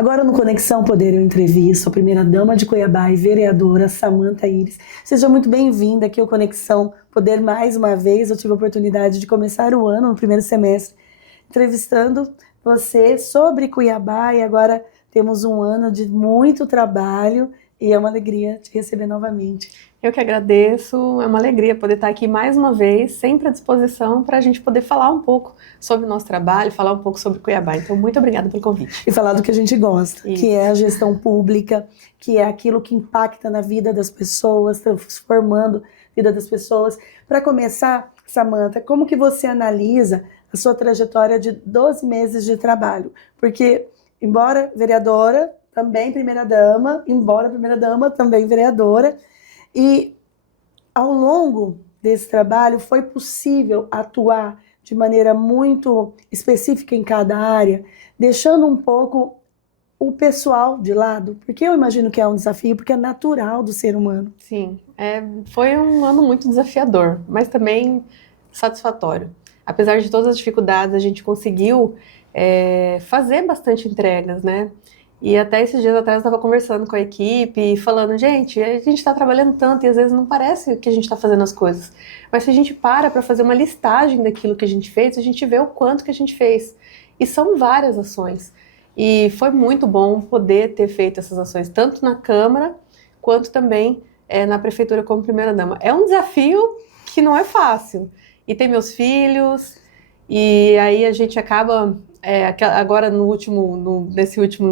Agora no Conexão Poder eu entrevisto a primeira-dama de Cuiabá e vereadora Samantha Iris. Seja muito bem-vinda aqui ao Conexão Poder mais uma vez. Eu tive a oportunidade de começar o ano, no primeiro semestre, entrevistando você sobre Cuiabá e agora temos um ano de muito trabalho e é uma alegria te receber novamente. Eu que agradeço, é uma alegria poder estar aqui mais uma vez, sempre à disposição para a gente poder falar um pouco sobre o nosso trabalho, falar um pouco sobre Cuiabá. Então, muito obrigada pelo convite. E falar do que a gente gosta, Isso. Que é a gestão pública, que é aquilo que impacta na vida das pessoas, transformando a vida das pessoas. Para começar, Samantha, como que você analisa a sua trajetória de 12 meses de trabalho? Porque, embora vereadora, também primeira-dama, também vereadora, e ao longo desse trabalho foi possível atuar de maneira muito específica em cada área, deixando um pouco o pessoal de lado, porque eu imagino que é um desafio, porque é natural do ser humano. Sim, foi um ano muito desafiador, mas também satisfatório. Apesar de todas as dificuldades, a gente conseguiu fazer bastante entregas, né? E até esses dias atrás eu estava conversando com a equipe, falando, gente, a gente está trabalhando tanto e às vezes não parece que a gente está fazendo as coisas. Mas se a gente para fazer uma listagem daquilo que a gente fez, a gente vê o quanto que a gente fez. E são várias ações. E foi muito bom poder ter feito essas ações, tanto na Câmara, quanto também na Prefeitura como primeira-dama. É um desafio que não é fácil. E tem meus filhos, e aí a gente acaba... agora nos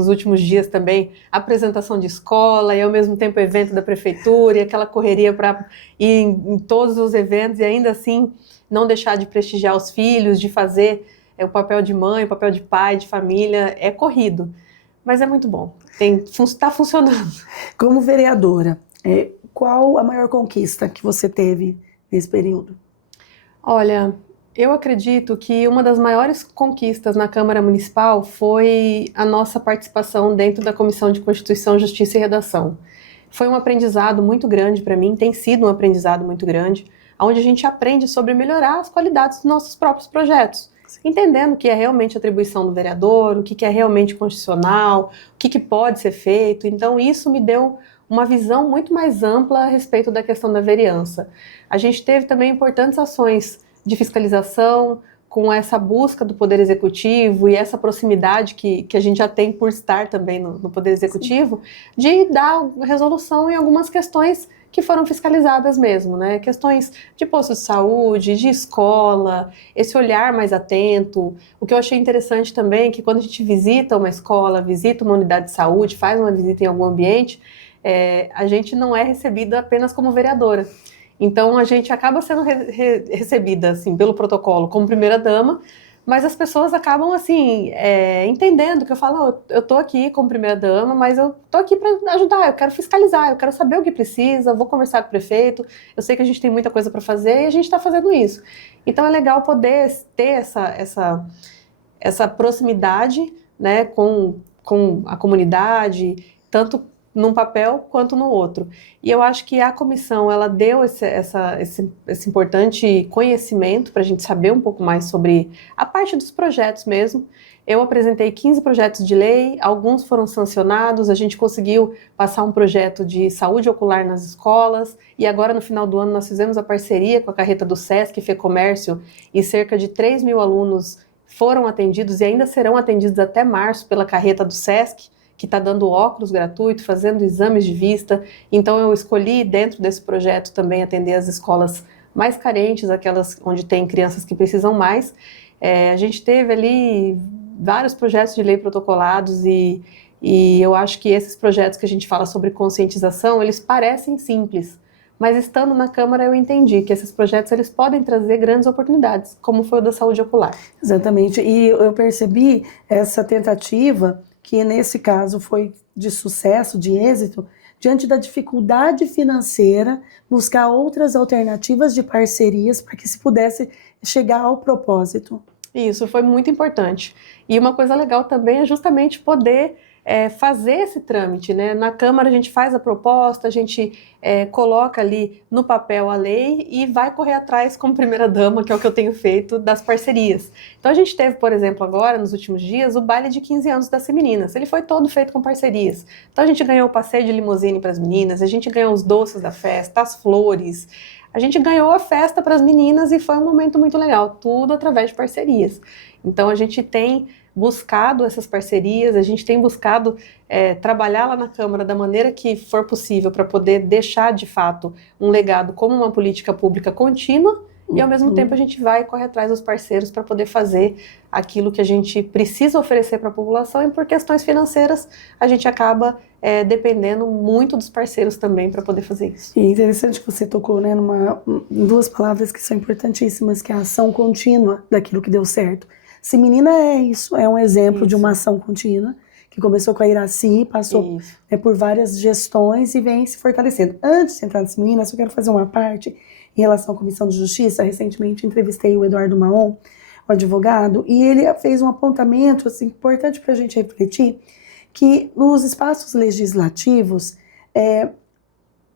últimos dias também, apresentação de escola e ao mesmo tempo evento da prefeitura e aquela correria para ir em todos os eventos e ainda assim não deixar de prestigiar os filhos, de fazer o papel de mãe, o papel de pai, de família, é corrido, mas é muito bom, está funcionando. Como vereadora, qual a maior conquista que você teve nesse período? Olha, eu acredito que uma das maiores conquistas na Câmara Municipal foi a nossa participação dentro da Comissão de Constituição, Justiça e Redação. Foi um aprendizado muito grande para mim, tem sido um aprendizado muito grande, onde a gente aprende sobre melhorar as qualidades dos nossos próprios projetos, entendendo o que é realmente atribuição do vereador, o que é realmente constitucional, o que pode ser feito. Então isso me deu uma visão muito mais ampla a respeito da questão da vereança. A gente teve também importantes ações de fiscalização, com essa busca do Poder Executivo e essa proximidade que a gente já tem por estar também no Poder Executivo, de dar resolução em algumas questões que foram fiscalizadas mesmo, né? Questões de posto de saúde, de escola, esse olhar mais atento. O que eu achei interessante também é que quando a gente visita uma escola, visita uma unidade de saúde, faz uma visita em algum ambiente, a gente não é recebida apenas como vereadora. Então a gente acaba sendo recebida assim, pelo protocolo como primeira-dama, mas as pessoas acabam assim, entendendo que eu falo, eu tô aqui como primeira-dama, mas eu tô aqui para ajudar, eu quero fiscalizar, eu quero saber o que precisa, vou conversar com o prefeito, eu sei que a gente tem muita coisa para fazer e a gente está fazendo isso. Então é legal poder ter essa proximidade, né, com a comunidade, tanto num papel quanto no outro. E eu acho que a comissão, ela deu esse importante conhecimento para a gente saber um pouco mais sobre a parte dos projetos mesmo. Eu apresentei 15 projetos de lei, alguns foram sancionados, a gente conseguiu passar um projeto de saúde ocular nas escolas, e agora no final do ano nós fizemos a parceria com a carreta do SESC, FEComércio, e cerca de 3 mil alunos foram atendidos e ainda serão atendidos até março pela carreta do SESC, que está dando óculos gratuito, fazendo exames de vista. Então eu escolhi dentro desse projeto também atender as escolas mais carentes, aquelas onde tem crianças que precisam mais. A gente teve ali vários projetos de lei protocolados e eu acho que esses projetos que a gente fala sobre conscientização, eles parecem simples, mas estando na Câmara eu entendi que esses projetos eles podem trazer grandes oportunidades, como foi o da saúde ocular. Exatamente, e eu percebi essa tentativa que nesse caso foi de sucesso, de êxito, diante da dificuldade financeira, buscar outras alternativas de parcerias para que se pudesse chegar ao propósito. Isso foi muito importante. E uma coisa legal também é justamente poder fazer esse trâmite, né? Na Câmara a gente faz a proposta, a gente coloca ali no papel a lei e vai correr atrás como primeira-dama, que é o que eu tenho feito, das parcerias. Então a gente teve, por exemplo, agora, nos últimos dias, o baile de 15 anos das Femininas. Ele foi todo feito com parcerias. Então a gente ganhou o passeio de limusine para as meninas, a gente ganhou os doces da festa, as flores, a gente ganhou a festa para as meninas e foi um momento muito legal, tudo através de parcerias. Então a gente tem buscado essas parcerias, a gente tem buscado trabalhar lá na Câmara da maneira que for possível para poder deixar de fato um legado como uma política pública contínua e ao mesmo tempo a gente vai correr atrás dos parceiros para poder fazer aquilo que a gente precisa oferecer para a população e por questões financeiras a gente acaba dependendo muito dos parceiros também para poder fazer isso. E é interessante que você tocou, né, em duas palavras que são importantíssimas, que é a ação contínua daquilo que deu certo. Se Menina é isso, é um exemplo de uma ação contínua, que começou com a Iracy, passou por várias gestões e vem se fortalecendo. Antes de entrar nesse Menina, eu quero fazer uma parte em relação à Comissão de Justiça. Recentemente entrevistei o Eduardo Maon, o advogado, e ele fez um apontamento assim, importante para a gente refletir, que nos espaços legislativos,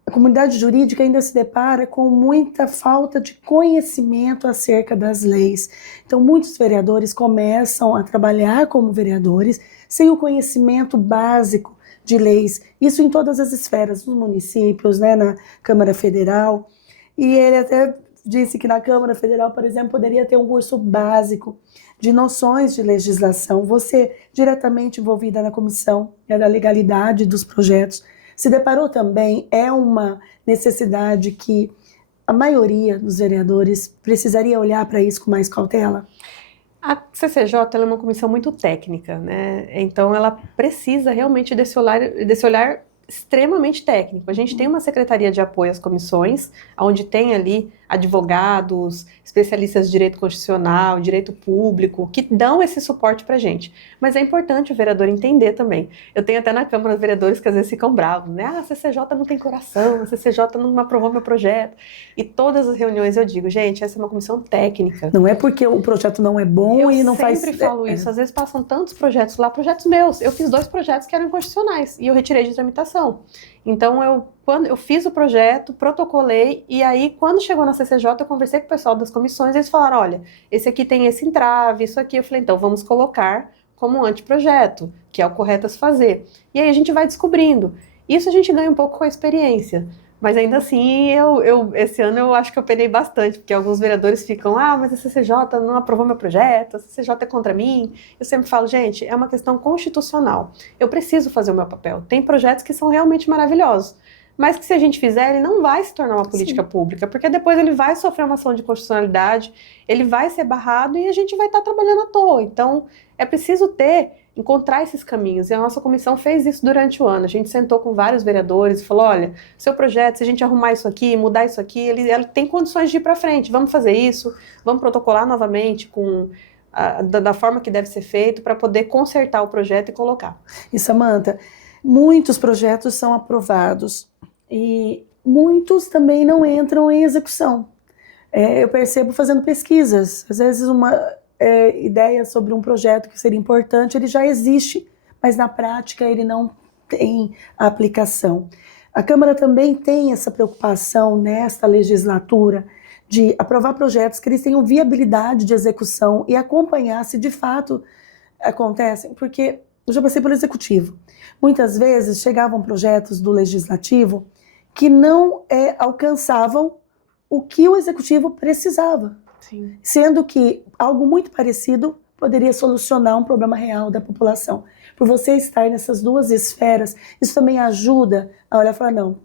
a comunidade jurídica ainda se depara com muita falta de conhecimento acerca das leis. Então, muitos vereadores começam a trabalhar como vereadores sem o conhecimento básico de leis. Isso em todas as esferas, nos municípios, né, na Câmara Federal. E ele até disse que na Câmara Federal, por exemplo, poderia ter um curso básico de noções de legislação. Você, diretamente envolvida na comissão da legalidade dos projetos, se deparou também, é uma necessidade que a maioria dos vereadores precisaria olhar para isso com mais cautela? A CCJ ela é uma comissão muito técnica, né? Então ela precisa realmente desse olhar extremamente técnico. A gente tem uma secretaria de apoio às comissões, onde tem ali advogados, especialistas de direito constitucional, direito público, que dão esse suporte pra gente. Mas é importante o vereador entender também. Eu tenho até na Câmara vereadores que às vezes ficam bravos, né? A CCJ não tem coração, a CCJ não aprovou meu projeto. E todas as reuniões eu digo, gente, essa é uma comissão técnica. Não é porque o projeto não é bom e não faz... Eu sempre falo isso. Às vezes passam tantos projetos lá, projetos meus. Eu fiz 2 projetos que eram inconstitucionais e eu retirei de tramitação. Então, quando eu fiz o projeto, protocolei, e aí, quando chegou na CCJ, eu conversei com o pessoal das comissões, eles falaram, olha, esse aqui tem esse entrave, isso aqui. Eu falei, então, vamos colocar como um anteprojeto, que é o correto a se fazer. E aí a gente vai descobrindo. Isso a gente ganha um pouco com a experiência. Mas ainda assim, esse ano eu acho que eu penei bastante, porque alguns vereadores ficam, mas a CCJ não aprovou meu projeto, a CCJ é contra mim. Eu sempre falo, gente, é uma questão constitucional. Eu preciso fazer o meu papel. Tem projetos que são realmente maravilhosos, mas que se a gente fizer, ele não vai se tornar uma política pública, porque depois ele vai sofrer uma ação de constitucionalidade, ele vai ser barrado e a gente vai estar trabalhando à toa. Então, é preciso encontrar esses caminhos, e a nossa comissão fez isso durante o ano. A gente sentou com vários vereadores e falou, olha, seu projeto, se a gente arrumar isso aqui, mudar isso aqui, ele tem condições de ir para frente, vamos fazer isso, vamos protocolar novamente da forma que deve ser feito para poder consertar o projeto e colocar. E Samantha, muitos projetos são aprovados e muitos também não entram em execução. Eu percebo fazendo pesquisas, às vezes uma ideia sobre um projeto que seria importante, ele já existe, mas na prática ele não tem aplicação. A Câmara também tem essa preocupação nesta legislatura de aprovar projetos que eles tenham viabilidade de execução e acompanhar se de fato acontecem, porque eu já passei pelo Executivo. Muitas vezes chegavam projetos do Legislativo que não alcançavam o que o Executivo precisava. Sim. Sendo que algo muito parecido poderia solucionar um problema real da população. Por você estar nessas duas esferas, isso também ajuda a olhar e falar, não,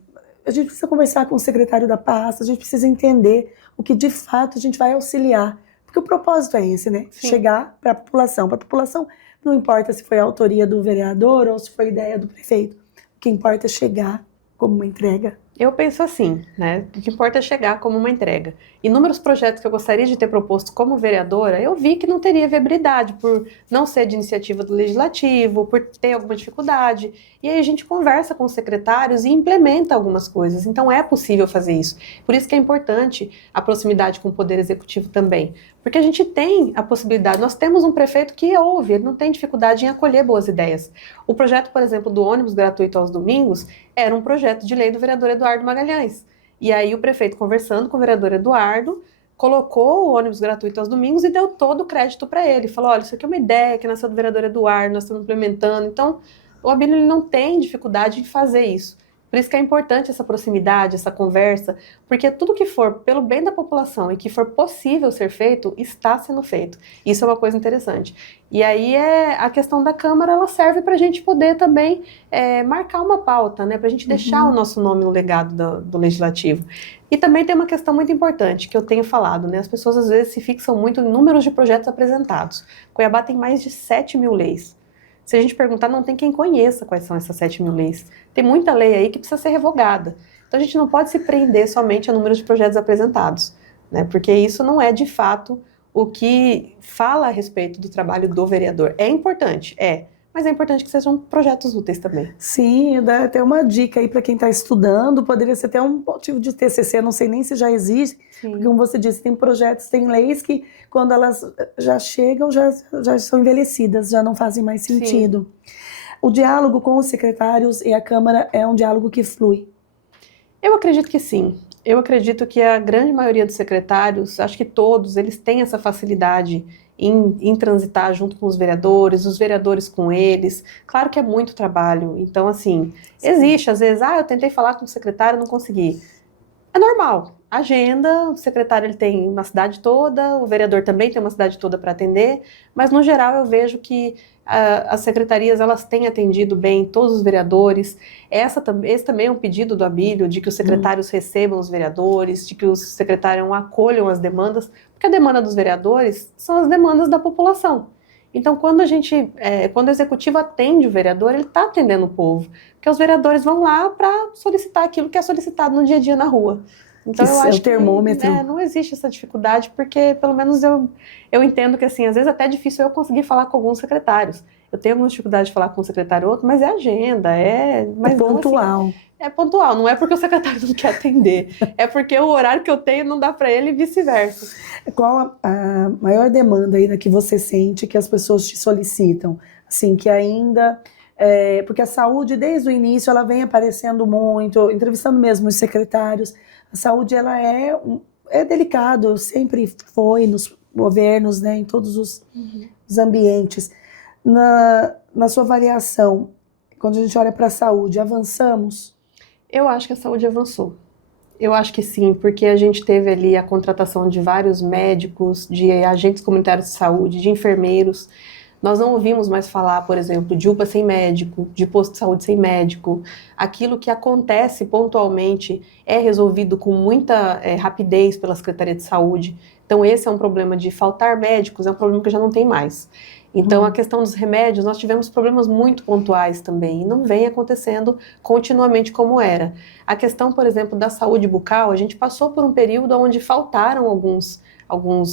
a gente precisa conversar com o secretário da pasta, a gente precisa entender o que de fato a gente vai auxiliar. Porque o propósito é esse, né? Sim. Chegar para a população. Para a população, não importa se foi a autoria do vereador ou se foi a ideia do prefeito. O que importa é chegar como uma entrega Eu penso assim, né? O que importa é chegar como uma entrega. Inúmeros projetos que eu gostaria de ter proposto como vereadora, eu vi que não teria viabilidade por não ser de iniciativa do legislativo, por ter alguma dificuldade. E aí a gente conversa com os secretários e implementa algumas coisas. Então é possível fazer isso. Por isso que é importante a proximidade com o poder executivo também. Porque a gente tem a possibilidade, nós temos um prefeito que ouve, ele não tem dificuldade em acolher boas ideias. O projeto, por exemplo, do ônibus gratuito aos domingos, era um projeto de lei do vereador Eduardo Magalhães. E aí o prefeito, conversando com o vereador Eduardo, colocou o ônibus gratuito aos domingos e deu todo o crédito para ele. Falou, olha, isso aqui é uma ideia que nasceu do vereador Eduardo, nós estamos implementando. Então, o Abílio ele não tem dificuldade de fazer isso. Por isso que é importante essa proximidade, essa conversa, porque tudo que for pelo bem da população e que for possível ser feito, está sendo feito. Isso é uma coisa interessante. E aí a questão da Câmara, ela serve para a gente poder também marcar uma pauta, né, para a gente deixar o nosso nome no legado do Legislativo. E também tem uma questão muito importante que eu tenho falado, né, as pessoas às vezes se fixam muito em números de projetos apresentados. Cuiabá tem mais de 7.000 leis. Se a gente perguntar, não tem quem conheça quais são essas 7.000 leis. Tem muita lei aí que precisa ser revogada. Então a gente não pode se prender somente a número de projetos apresentados, né? Porque isso não é de fato o que fala a respeito do trabalho do vereador. É importante, mas é importante que sejam projetos úteis também. Sim, dá até uma dica aí para quem está estudando, poderia ser até um motivo de TCC, não sei nem se já existe, Sim. porque como você disse, tem projetos, tem leis que quando elas já chegam, já são envelhecidas, já não fazem mais sentido. Sim. O diálogo com os secretários e a Câmara é um diálogo que flui? Eu acredito que sim. Eu acredito que a grande maioria dos secretários, acho que todos, eles têm essa facilidade em transitar junto com os vereadores com eles. Claro que é muito trabalho, então assim, existe às vezes, eu tentei falar com o secretário, não consegui. É normal, agenda, o secretário ele tem uma cidade toda, o vereador também tem uma cidade toda para atender, mas no geral eu vejo que as secretarias elas têm atendido bem todos os vereadores. Esse também é um pedido do Abílio, de que os secretários recebam os vereadores, de que os secretários acolham as demandas, porque a demanda dos vereadores são as demandas da população. Então, quando o executivo atende o vereador, ele está atendendo o povo, porque os vereadores vão lá para solicitar aquilo que é solicitado no dia a dia na rua. Então, eu acho o termômetro. Que não existe essa dificuldade, porque pelo menos eu entendo que, assim, às vezes até é difícil eu conseguir falar com alguns secretários. Eu tenho alguma dificuldade de falar com um secretário ou outro, mas é agenda, mas é pontual. Não, assim, é pontual, não é porque o secretário não quer atender, é porque o horário que eu tenho não dá para ele e vice-versa. Qual a maior demanda ainda que você sente que as pessoas te solicitam? Assim, que ainda... porque a saúde, desde o início, ela vem aparecendo muito, entrevistando mesmo os secretários. A saúde, ela é delicado, sempre foi nos governos, né, em todos os ambientes. Na sua avaliação, quando a gente olha para a saúde, avançamos? Eu acho que a saúde avançou. Eu acho que sim, porque a gente teve ali a contratação de vários médicos, de agentes comunitários de saúde, de enfermeiros. Nós não ouvimos mais falar, por exemplo, de UPA sem médico, de posto de saúde sem médico. Aquilo que acontece pontualmente é resolvido com muita rapidez pela Secretaria de Saúde. Então esse é um problema de faltar médicos, é um problema que já não tem mais. Então a questão dos remédios, nós tivemos problemas muito pontuais também, e não vem acontecendo continuamente como era. A questão, por exemplo, da saúde bucal, a gente passou por um período onde faltaram alguns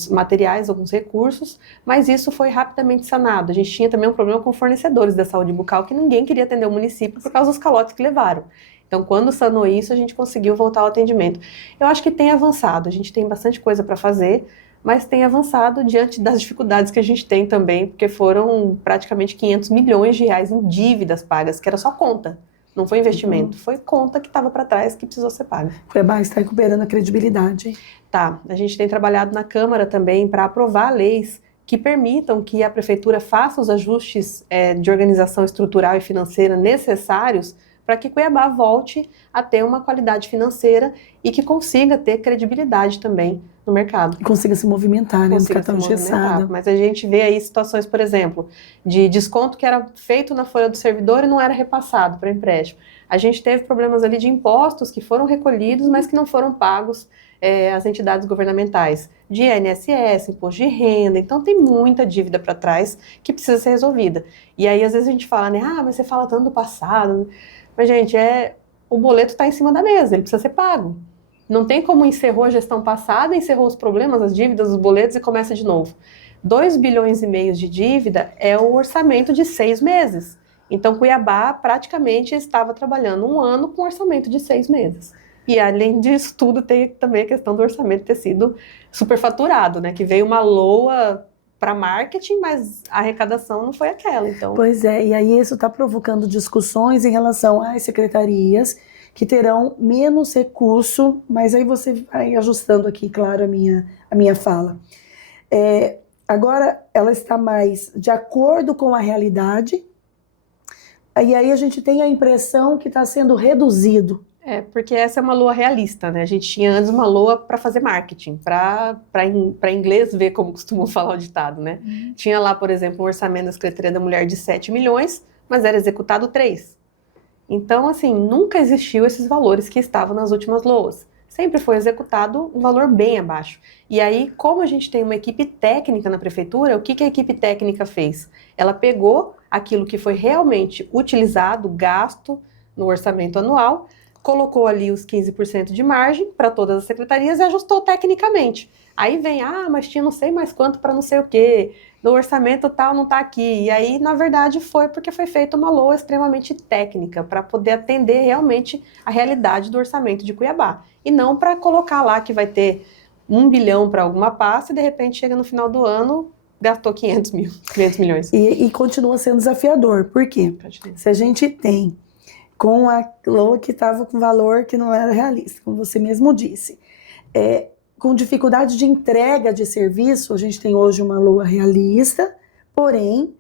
materiais, alguns recursos, mas isso foi rapidamente sanado. A gente tinha também um problema com fornecedores da saúde bucal, que ninguém queria atender o município por causa dos calotes que levaram. Então, quando sanou isso, a gente conseguiu voltar ao atendimento. Eu acho que tem avançado, a gente tem bastante coisa para fazer, mas tem avançado diante das dificuldades que a gente tem também, porque foram praticamente 500 milhões de reais em dívidas pagas, que era só conta. Não foi investimento, foi conta que estava para trás que precisou ser paga. Cuiabá está recuperando a credibilidade. Tá, a gente tem trabalhado na Câmara também para aprovar leis que permitam que a Prefeitura faça os ajustes de organização estrutural e financeira necessários para que Cuiabá volte a ter uma qualidade financeira e que consiga ter credibilidade também no mercado. E consiga se movimentar, né? Não ficar tão engessado. Mas a gente vê aí situações, por exemplo, de desconto que era feito na folha do servidor e não era repassado para empréstimo. A gente teve problemas ali de impostos que foram recolhidos, mas que não foram pagos às entidades governamentais, de INSS, imposto de renda. Então tem muita dívida para trás que precisa ser resolvida. E aí às vezes a gente fala, né, mas você fala tanto do passado. Mas, gente, o boleto está em cima da mesa, ele precisa ser pago. Não tem como encerrou a gestão passada, encerrou os problemas, as dívidas, os boletos e começa de novo. 2,5 bilhões de dívida é o orçamento de 6 meses. Então, Cuiabá praticamente estava trabalhando um ano com orçamento de 6 meses. E, além disso tudo, tem também a questão do orçamento ter sido superfaturado, né? Que veio uma LOA para marketing, mas a arrecadação não foi aquela. Então... Pois é, e aí isso está provocando discussões em relação às secretarias que terão menos recurso, mas aí você vai ajustando aqui, claro, a minha fala. Agora ela está mais de acordo com a realidade, e aí a gente tem a impressão que está sendo reduzido. Porque essa é uma LOA realista, né? A gente tinha antes uma LOA para fazer marketing, para inglês ver como costumam falar o ditado, né? Tinha lá, por exemplo, um orçamento da Secretaria da Mulher de 7 milhões, mas era executado 3. Então, assim, nunca existiu esses valores que estavam nas últimas LOAs. Sempre foi executado um valor bem abaixo. E aí, como a gente tem uma equipe técnica na prefeitura, o que a equipe técnica fez? Ela pegou aquilo que foi realmente utilizado, gasto no orçamento anual, colocou ali os 15% de margem para todas as secretarias e ajustou tecnicamente. Aí vem, mas tinha não sei mais quanto para não sei o quê, no orçamento tal não está aqui. E aí, na verdade, foi porque foi feita uma LOA extremamente técnica para poder atender realmente a realidade do orçamento de Cuiabá. E não para colocar lá que vai ter 1 bilhão para alguma pasta e de repente chega no final do ano, gastou 500 milhões. E continua sendo desafiador. Por quê? Se a gente tem com a LOA que estava com valor que não era realista, como você mesmo disse, com dificuldade de entrega de serviço, a gente tem hoje uma LOA realista, porém,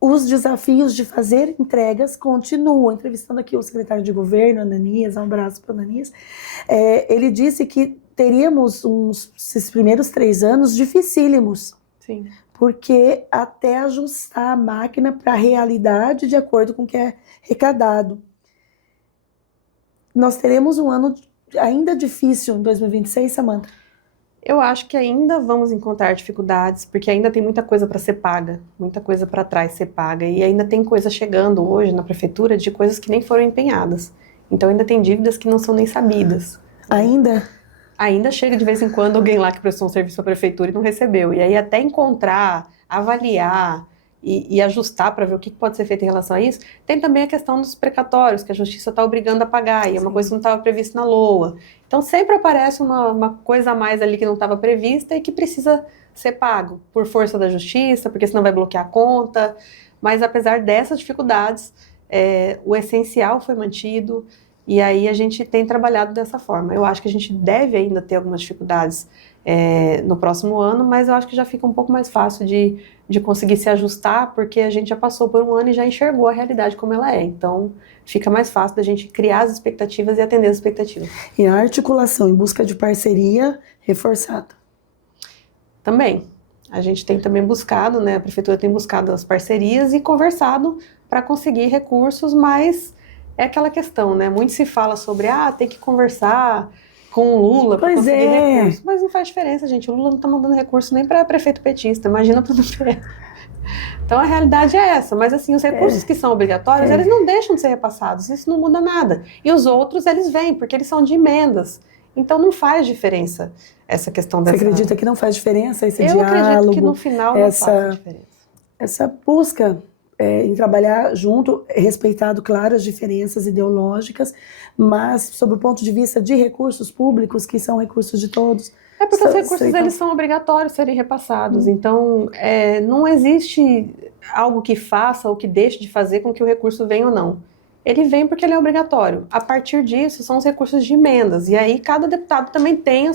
os desafios de fazer entregas continuam. Entrevistando aqui o secretário de governo, Ananias, um abraço para o Ananias, ele disse que teríamos esses primeiros 3 anos dificílimos. Sim. Porque até ajustar a máquina para a realidade de acordo com o que é arrecadado. Nós teremos um ano ainda difícil em 2026, Samantha? Eu acho que ainda vamos encontrar dificuldades, porque ainda tem muita coisa para ser paga, muita coisa para trás ser paga, e ainda tem coisa chegando hoje na prefeitura de coisas que nem foram empenhadas. Então ainda tem dívidas que não são nem sabidas. Ainda? Ainda chega de vez em quando alguém lá que prestou um serviço para a prefeitura e não recebeu. E aí até encontrar, avaliar e ajustar para ver o que pode ser feito em relação a isso. Tem também a questão dos precatórios, que a justiça está obrigando a pagar, e é uma coisa que não estava prevista na LOA. Então sempre aparece uma coisa a mais ali que não estava prevista e que precisa ser pago por força da justiça, porque senão vai bloquear a conta. Mas apesar dessas dificuldades, o essencial foi mantido, e aí a gente tem trabalhado dessa forma. Eu acho que a gente deve ainda ter algumas dificuldades no próximo ano, mas eu acho que já fica um pouco mais fácil de conseguir se ajustar, porque a gente já passou por um ano e já enxergou a realidade como ela é. Então, fica mais fácil da gente criar as expectativas e atender as expectativas. E a articulação em busca de parceria reforçada? Também. A gente tem também buscado, né, a prefeitura tem buscado as parcerias e conversado para conseguir recursos, mas é aquela questão, né? Muito se fala sobre, tem que conversar com o Lula para conseguir recursos. Mas não faz diferença, gente. O Lula não está mandando recurso nem para prefeito petista, imagina para o DPE. Então a realidade é essa, mas assim, os recursos que são obrigatórios, eles não deixam de ser repassados, isso não muda nada. E os outros, eles vêm, porque eles são de emendas. Então não faz diferença essa questão dessa... Você acredita que não faz diferença esse diálogo? Eu acredito que no final não faz diferença. Essa busca em trabalhar junto, respeitado, claro, as diferenças ideológicas, mas sob o ponto de vista de recursos públicos, que são recursos de todos. Porque os recursos eles são obrigatórios serem repassados, então não existe algo que faça ou que deixe de fazer com que o recurso venha ou não. Ele vem porque ele é obrigatório. A partir disso, são os recursos de emendas, e aí cada deputado também tem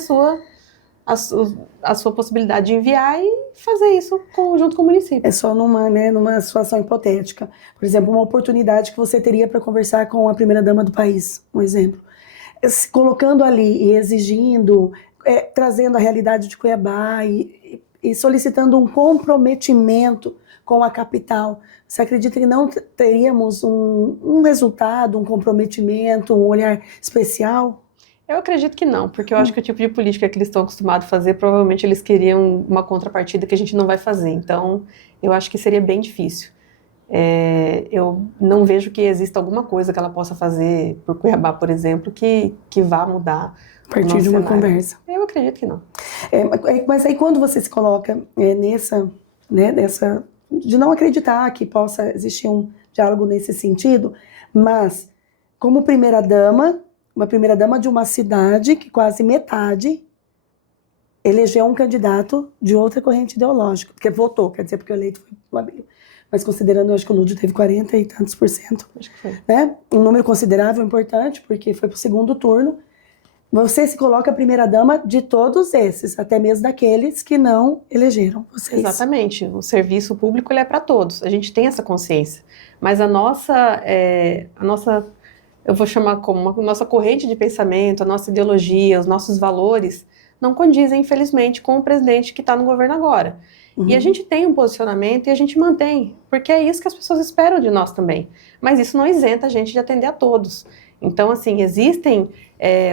a sua possibilidade de enviar e fazer isso junto com o município. É só numa situação hipotética. Por exemplo, uma oportunidade que você teria para conversar com a primeira-dama do país, um exemplo. Se colocando ali e exigindo, trazendo a realidade de Cuiabá e solicitando um comprometimento com a capital. Você acredita que não teríamos um resultado, um comprometimento, um olhar especial? Eu acredito que não, porque eu acho que o tipo de política que eles estão acostumados a fazer, provavelmente eles queriam uma contrapartida que a gente não vai fazer. Então, eu acho que seria bem difícil. Eu não vejo que exista alguma coisa que ela possa fazer por Cuiabá, por exemplo, que vá mudar A partir de uma conversa. Eu acredito que não. Mas aí quando você se coloca nessa de não acreditar que possa existir um diálogo nesse sentido, mas como primeira-dama, uma primeira-dama de uma cidade que quase metade elegeu um candidato de outra corrente ideológica, porque votou, quer dizer, porque o eleito foi o Abílio. Mas considerando, eu acho que o Lúdio teve 40 e tantos %. Acho que foi. Né? Um número considerável, importante, porque foi para o segundo turno. Você se coloca a primeira-dama de todos esses, até mesmo daqueles que não elegeram vocês. Exatamente. O serviço público ele é para todos. A gente tem essa consciência. Mas a nossa, eu vou chamar como a nossa corrente de pensamento, a nossa ideologia, os nossos valores, não condizem, infelizmente, com o presidente que está no governo agora. Uhum. E a gente tem um posicionamento e a gente mantém, porque é isso que as pessoas esperam de nós também. Mas isso não isenta a gente de atender a todos. Então, assim, existem,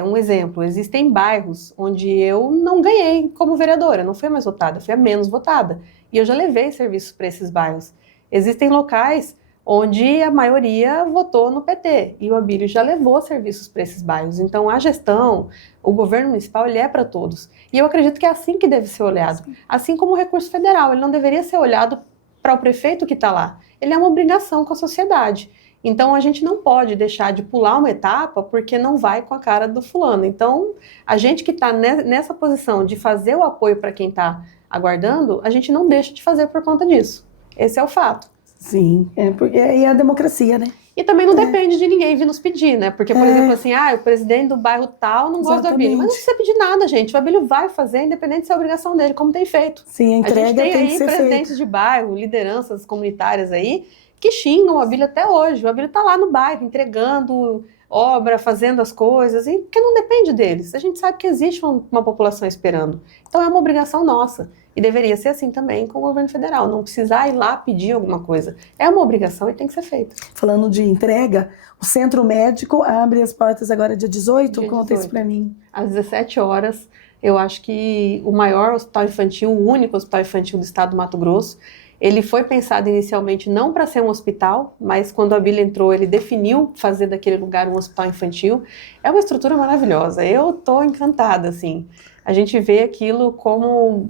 um exemplo, existem bairros onde eu não ganhei como vereadora, não fui a mais votada, fui a menos votada. E eu já levei serviços para esses bairros. Existem locais onde a maioria votou no PT, e o Abílio já levou serviços para esses bairros. Então, a gestão, o governo municipal, ele é para todos. E eu acredito que é assim que deve ser olhado. Assim como o recurso federal, ele não deveria ser olhado para o prefeito que está lá. Ele é uma obrigação com a sociedade. Então, a gente não pode deixar de pular uma etapa porque não vai com a cara do fulano. Então, a gente que está nessa posição de fazer o apoio para quem está aguardando, a gente não deixa de fazer por conta disso. Esse é o fato. Sim, porque é a democracia, né? E também não depende de ninguém vir nos pedir, né? Porque, por exemplo, assim, o presidente do bairro tal não gosta do Abílio. Mas não precisa pedir nada, gente. O Abílio vai fazer, independente se é a obrigação dele, como tem feito. Sim, a entrega gente tem aí presidentes de bairro, lideranças comunitárias aí, que xingam o Abílio até hoje. O Abílio tá lá no bairro, entregando obra, fazendo as coisas, e que não depende deles. A gente sabe que existe uma população esperando. Então é uma obrigação nossa. E deveria ser assim também com o governo federal. Não precisar ir lá pedir alguma coisa. É uma obrigação e tem que ser feita. Falando de entrega, o Centro Médico abre as portas agora dia 18? Dia Conta 18. Isso para mim. Às 17 horas, eu acho que o maior hospital infantil, o único hospital infantil do estado do Mato Grosso, ele foi pensado inicialmente não para ser um hospital, mas quando a Abílio entrou, ele definiu fazer daquele lugar um hospital infantil. É uma estrutura maravilhosa. Eu estou encantada, assim. A gente vê aquilo como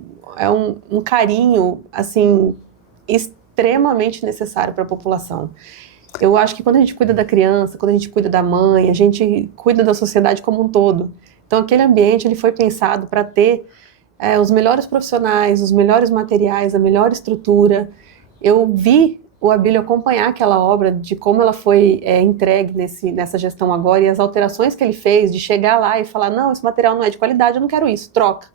um carinho, assim, extremamente necessário para a população. Eu acho que quando a gente cuida da criança, quando a gente cuida da mãe, a gente cuida da sociedade como um todo. Então, aquele ambiente ele foi pensado para ter os melhores profissionais, os melhores materiais, a melhor estrutura. Eu vi o Abílio acompanhar aquela obra, de como ela foi entregue nessa gestão agora, e as alterações que ele fez, de chegar lá e falar, não, esse material não é de qualidade, eu não quero isso, troca.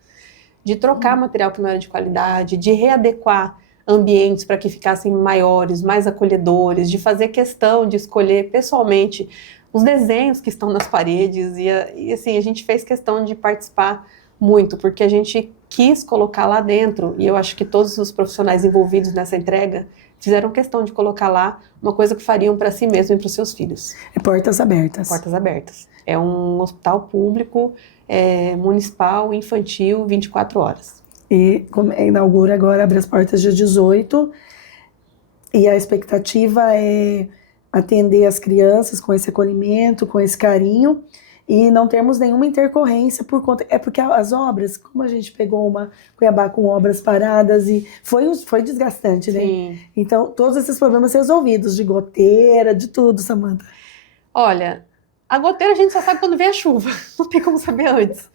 De trocar material que não era de qualidade, de readequar ambientes para que ficassem maiores, mais acolhedores, de fazer questão de escolher pessoalmente os desenhos que estão nas paredes, e assim, a gente fez questão de participar muito, porque a gente quis colocar lá dentro, e eu acho que todos os profissionais envolvidos nessa entrega fizeram questão de colocar lá uma coisa que fariam para si mesmo e para os seus filhos. É portas abertas. Portas abertas. É um hospital público, municipal, infantil, 24 horas. E inaugura agora, abre as portas dia 18, e a expectativa é atender as crianças com esse acolhimento, com esse carinho, e não termos nenhuma intercorrência por conta... É porque as obras, como a gente pegou uma Cuiabá com obras paradas, e foi desgastante, né? Sim. Então, todos esses problemas resolvidos, de goteira, de tudo, Samantha. Olha, a goteira a gente só sabe quando vem a chuva, não tem como saber antes.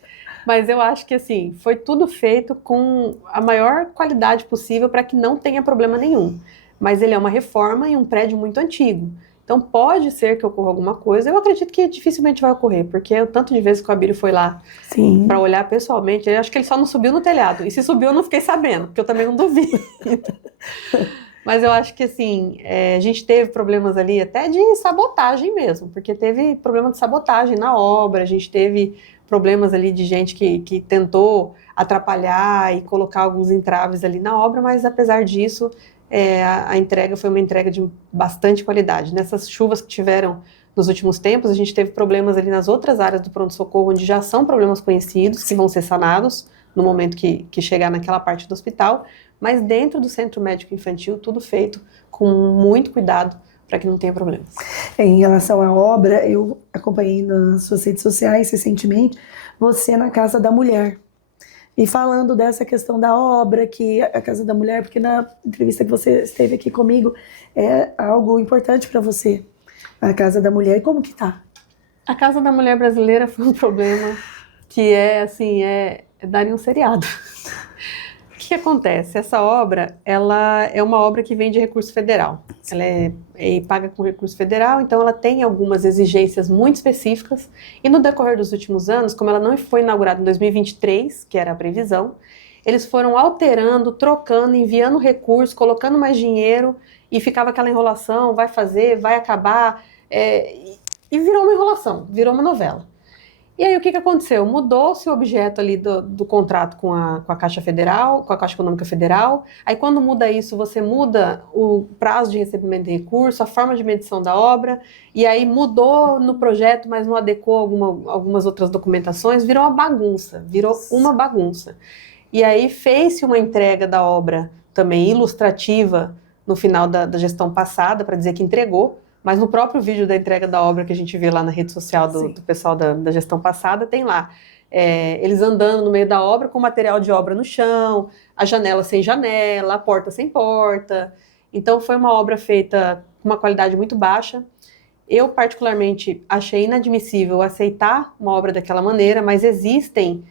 Mas eu acho que, assim, foi tudo feito com a maior qualidade possível para que não tenha problema nenhum. Mas ele é uma reforma em um prédio muito antigo. Então pode ser que ocorra alguma coisa. Eu acredito que dificilmente vai ocorrer, porque o tanto de vezes que o Abílio foi lá para olhar pessoalmente, eu acho que ele só não subiu no telhado. E se subiu eu não fiquei sabendo, porque eu também não duvido. Mas eu acho que, assim, a gente teve problemas ali até de sabotagem mesmo, porque teve problema de sabotagem na obra, a gente teve problemas ali de gente que tentou atrapalhar e colocar alguns entraves ali na obra, mas apesar disso, a entrega foi uma entrega de bastante qualidade. Nessas chuvas que tiveram nos últimos tempos, a gente teve problemas ali nas outras áreas do pronto-socorro, onde já são problemas conhecidos, que vão ser sanados no momento que chegar naquela parte do hospital, mas dentro do Centro Médico Infantil, tudo feito com muito cuidado para que não tenha problemas. Em relação à obra, eu acompanhei nas suas redes sociais recentemente, você na Casa da Mulher. E falando dessa questão da obra, que a Casa da Mulher, porque na entrevista que você esteve aqui comigo, é algo importante para você, a Casa da Mulher. E como que tá? A Casa da Mulher brasileira foi um problema que daria um seriado. O que acontece? Essa obra, ela é uma obra que vem de recurso federal. Ela é paga com recurso federal, então ela tem algumas exigências muito específicas. E no decorrer dos últimos anos, como ela não foi inaugurada em 2023, que era a previsão, eles foram alterando, trocando, enviando recurso, colocando mais dinheiro, e ficava aquela enrolação, vai fazer, vai acabar, e virou uma enrolação, virou uma novela. E aí o que aconteceu? Mudou-se o objeto ali do contrato com a Caixa Federal, com a Caixa Econômica Federal. Aí quando muda isso, você muda o prazo de recebimento de recurso, a forma de medição da obra, e aí mudou no projeto, mas não adequou algumas outras documentações, virou uma bagunça. E aí fez-se uma entrega da obra também ilustrativa no final da gestão passada, para dizer que entregou. Mas no próprio vídeo da entrega da obra que a gente vê lá na rede social do pessoal da gestão passada, tem lá eles andando no meio da obra com material de obra no chão, a janela sem janela, a porta sem porta. Então foi uma obra feita com uma qualidade muito baixa. Eu particularmente achei inadmissível aceitar uma obra daquela maneira, mas existem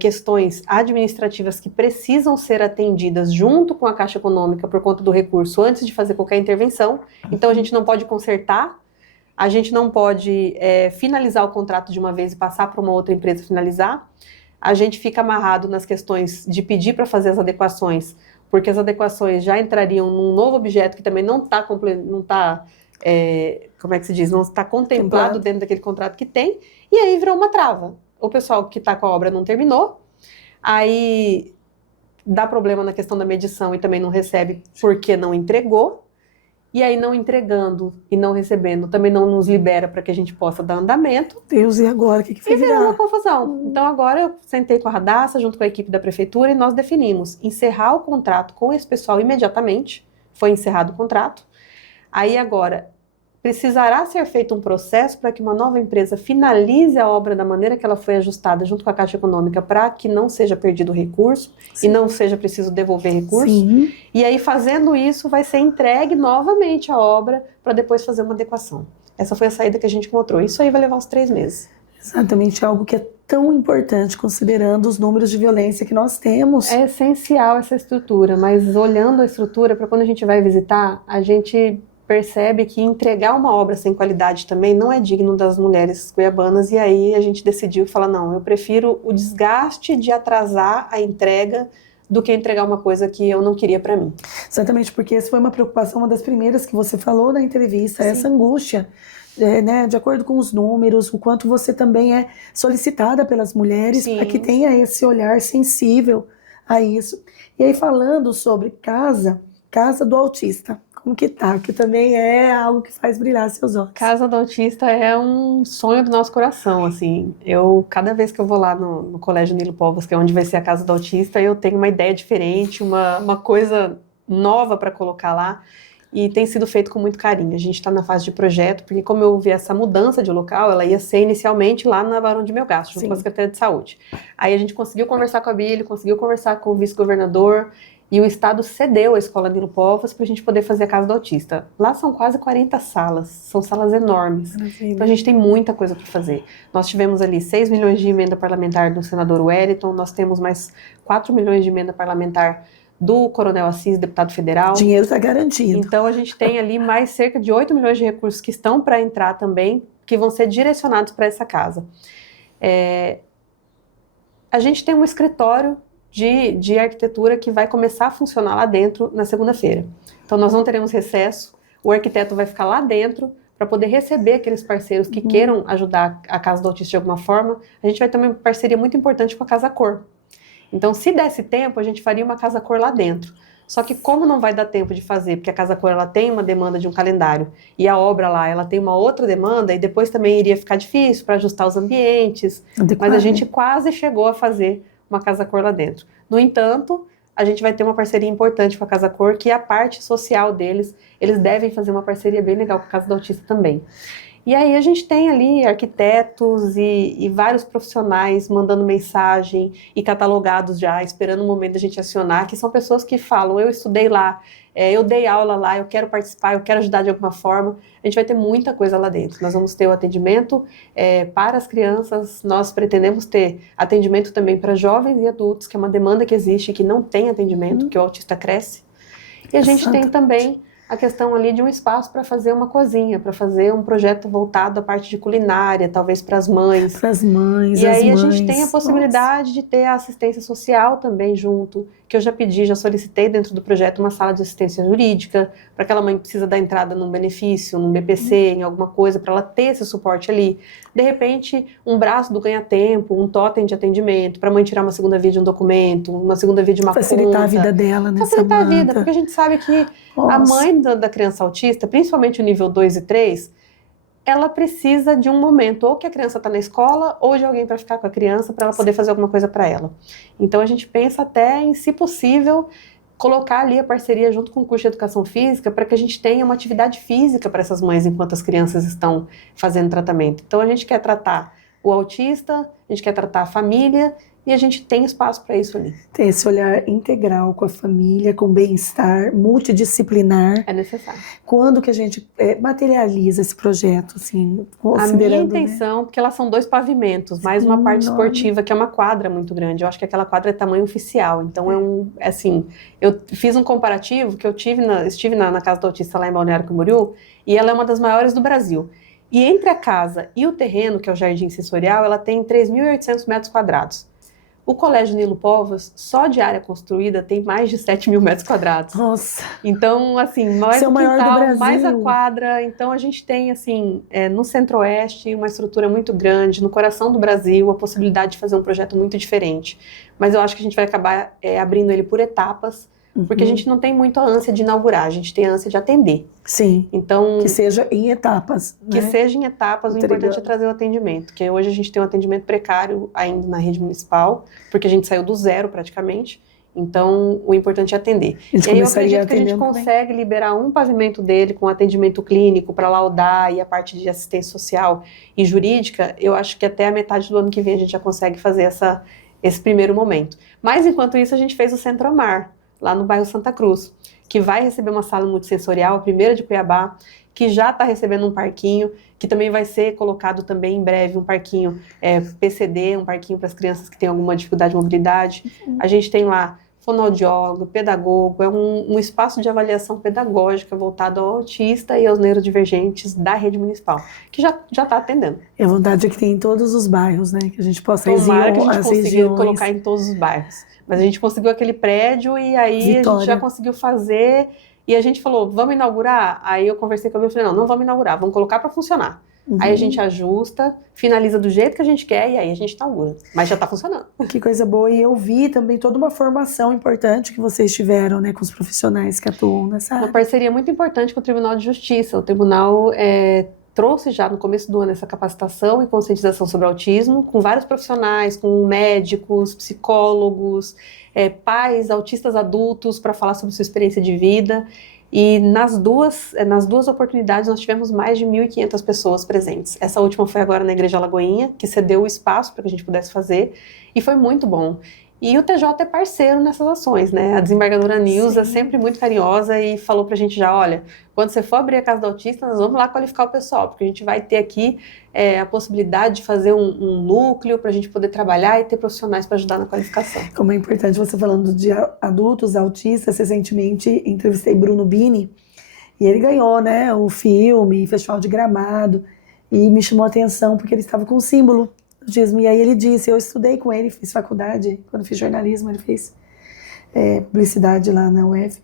questões administrativas que precisam ser atendidas junto com a Caixa Econômica por conta do recurso antes de fazer qualquer intervenção. Então a gente não pode consertar, a gente não pode finalizar o contrato de uma vez e passar para uma outra empresa finalizar. A gente fica amarrado nas questões de pedir para fazer as adequações, porque as adequações já entrariam num novo objeto que também não está como é que se diz, não está contemplado dentro daquele contrato que tem, e aí virou uma trava. O pessoal que está com a obra não terminou, aí dá problema na questão da medição e também não recebe porque não entregou, e aí não entregando e não recebendo também não nos libera para que a gente possa dar andamento. Deus, e agora? O que foi virar? E virou uma confusão. Então agora eu sentei com a Radassa junto com a equipe da prefeitura e nós definimos encerrar o contrato com esse pessoal imediatamente, foi encerrado o contrato, aí agora precisará ser feito um processo para que uma nova empresa finalize a obra da maneira que ela foi ajustada junto com a Caixa Econômica para que não seja perdido o recurso e não seja preciso devolver recurso. Sim. E aí, fazendo isso, vai ser entregue novamente a obra para depois fazer uma adequação. Essa foi a saída que a gente encontrou. Isso aí vai levar uns 3 meses. Exatamente, algo que é tão importante, considerando os números de violência que nós temos. É essencial essa estrutura, mas olhando a estrutura, para quando a gente vai visitar, a gente percebe que entregar uma obra sem qualidade também não é digno das mulheres cuiabanas, e aí a gente decidiu falar, não, eu prefiro o desgaste de atrasar a entrega do que entregar uma coisa que eu não queria para mim. Exatamente, porque essa foi uma preocupação, uma das primeiras que você falou na entrevista, essa angústia, né, de acordo com os números, o quanto você também é solicitada pelas mulheres para que tenha esse olhar sensível a isso. E aí falando sobre Casa do Autista, como que tá? Que também é algo que faz brilhar seus olhos. Casa do Autista é um sonho do nosso coração, assim. Cada vez que eu vou lá no Colégio Nilo Povos, que é onde vai ser a Casa do Autista, eu tenho uma ideia diferente, uma coisa nova para colocar lá, e tem sido feito com muito carinho. A gente está na fase de projeto, porque como eu vi essa mudança de local, ela ia ser inicialmente lá na Barão de Melgaço, junto com a Secretaria de Saúde. Aí a gente conseguiu conversar com a Bíblia, conseguiu conversar com o vice-governador, e o Estado cedeu a Escola Nilo Povos para a gente poder fazer a Casa do Autista. Lá são quase 40 salas, são salas enormes. Maravilha. Então a gente tem muita coisa para fazer. Nós tivemos ali 6 milhões de emenda parlamentar do senador Wellington, nós temos mais 4 milhões de emenda parlamentar do Coronel Assis, deputado federal. O dinheiro está garantido. Então a gente tem ali mais cerca de 8 milhões de recursos que estão para entrar também, que vão ser direcionados para essa casa. A gente tem um escritório de arquitetura que vai começar a funcionar lá dentro na segunda-feira. Então nós não teremos recesso, o arquiteto vai ficar lá dentro para poder receber aqueles parceiros que queiram ajudar a Casa do Autista de alguma forma. A gente vai ter uma parceria muito importante com a Casa Cor. Então se desse tempo, a gente faria uma Casa Cor lá dentro. Só que como não vai dar tempo de fazer, porque a Casa Cor ela tem uma demanda de um calendário e a obra lá ela tem uma outra demanda e depois também iria ficar difícil para ajustar os ambientes, mas a gente quase chegou a fazer uma Casa Cor lá dentro. No entanto, a gente vai ter uma parceria importante com a Casa Cor, que é a parte social deles, eles devem fazer uma parceria bem legal com a Casa do Autista também. E aí a gente tem ali arquitetos e vários profissionais mandando mensagem e catalogados já, esperando o momento da gente acionar, que são pessoas que falam, eu estudei lá, eu dei aula lá, eu quero participar, eu quero ajudar de alguma forma. A gente vai ter muita coisa lá dentro. Nós vamos ter o atendimento para as crianças, nós pretendemos ter atendimento também para jovens e adultos, que é uma demanda que existe, que não tem atendimento, que o autista cresce. E a gente tem também a questão ali de um espaço para fazer uma cozinha, para fazer um projeto voltado à parte de culinária, talvez para as mães. Para as mães, E aí a mães. gente tem a possibilidade de ter a assistência social também junto, que eu já pedi, já solicitei dentro do projeto uma sala de assistência jurídica, para aquela mãe que precisa dar entrada num benefício, num BPC, em alguma coisa, para ela ter esse suporte ali. De repente, um braço do ganha-tempo, um totem de atendimento, para a mãe tirar uma segunda via de um documento, uma segunda via de uma Facilitar conta. a vida dela, né? Facilitar a vida, porque a gente sabe que a mãe da criança autista, principalmente o nível 2 e 3, ela precisa de um momento, ou que a criança está na escola, ou de alguém para ficar com a criança, para ela poder fazer alguma coisa para ela. Então a gente pensa até em, se possível, colocar ali a parceria junto com o curso de educação física, para que a gente tenha uma atividade física para essas mães enquanto as crianças estão fazendo tratamento. Então a gente quer tratar o autista, a gente quer tratar a família, e a gente tem espaço para isso ali. Ter esse olhar integral com a família, com bem-estar, multidisciplinar. É necessário. Quando que a gente materializa esse projeto, assim, considerando... A minha intenção, porque elas são 2 pavimentos, mais uma parte esportiva, que é uma quadra muito grande. Eu acho que aquela quadra é tamanho oficial. Então, assim, eu fiz um comparativo, que eu estive na Casa do Autista lá em Balneário Camboriú, e ela é uma das maiores do Brasil. E entre a casa e o terreno, que é o Jardim Sensorial, ela tem 3.800 metros quadrados. O Colégio Nilo Povas, só de área construída, tem mais de 7.000 metros quadrados. Nossa! Então, assim, mais o quintal, mais a quadra. Então, a gente tem, assim, no Centro-Oeste, uma estrutura muito grande, no coração do Brasil, a possibilidade de fazer um projeto muito diferente. Mas eu acho que a gente vai acabar abrindo ele por etapas, porque a gente não tem muito a ânsia de inaugurar, a gente tem a ânsia de atender. Sim, então, que seja em etapas. Que seja em etapas, o importante é trazer o atendimento, porque hoje a gente tem um atendimento precário ainda na rede municipal, porque a gente saiu do zero praticamente, então o importante é atender. E aí eu acredito que a gente consegue liberar um pavimento dele com atendimento clínico para laudar e a parte de assistência social e jurídica, eu acho que até a metade do ano que vem a gente já consegue fazer esse primeiro momento. Mas enquanto isso a gente fez o Centro Amar, lá no bairro Santa Cruz, que vai receber uma sala multissensorial, a primeira de Cuiabá, que já está recebendo um parquinho, que também vai ser colocado também em breve um parquinho PCD, um parquinho para as crianças que têm alguma dificuldade de mobilidade. A gente tem lá fonoaudiólogo, pedagogo, é um espaço de avaliação pedagógica voltado ao autista e aos neurodivergentes da rede municipal, que já está atendendo. E a vontade é que tem em todos os bairros, né? Que a gente possa Tomara que a gente consiga colocar em todos os bairros. Mas a gente conseguiu aquele prédio e aí Vitória. A gente já conseguiu fazer e a gente falou, vamos inaugurar? Aí eu conversei com a minha, falei, não vamos inaugurar, vamos colocar para funcionar. Aí a gente ajusta, finaliza do jeito que a gente quer e aí a gente inaugura. Mas já está funcionando. Que coisa boa. E eu vi também toda uma formação importante que vocês tiveram, né, com os profissionais que atuam nessa área. Uma parceria muito importante com o Tribunal de Justiça. O Tribunal trouxe já no começo do ano essa capacitação e conscientização sobre autismo, com vários profissionais, com médicos, psicólogos, pais, autistas adultos, para falar sobre sua experiência de vida. E nas duas oportunidades nós tivemos mais de 1.500 pessoas presentes. Essa última foi agora na Igreja Lagoinha, que cedeu o espaço para que a gente pudesse fazer, e foi muito bom. E o TJ é parceiro nessas ações, né? A desembargadora Nilza é sempre muito carinhosa e falou pra gente já, olha, quando você for abrir a Casa do Autista, nós vamos lá qualificar o pessoal, porque a gente vai ter aqui a possibilidade de fazer um núcleo pra gente poder trabalhar e ter profissionais para ajudar na qualificação. Como é importante você falando de adultos autistas, recentemente entrevistei Bruno Bini, e ele ganhou, né, o filme, Festival de Gramado, e me chamou a atenção porque ele estava com um símbolo. E aí ele disse, eu estudei com ele, fiz faculdade, quando fiz jornalismo, ele fez publicidade lá na UF,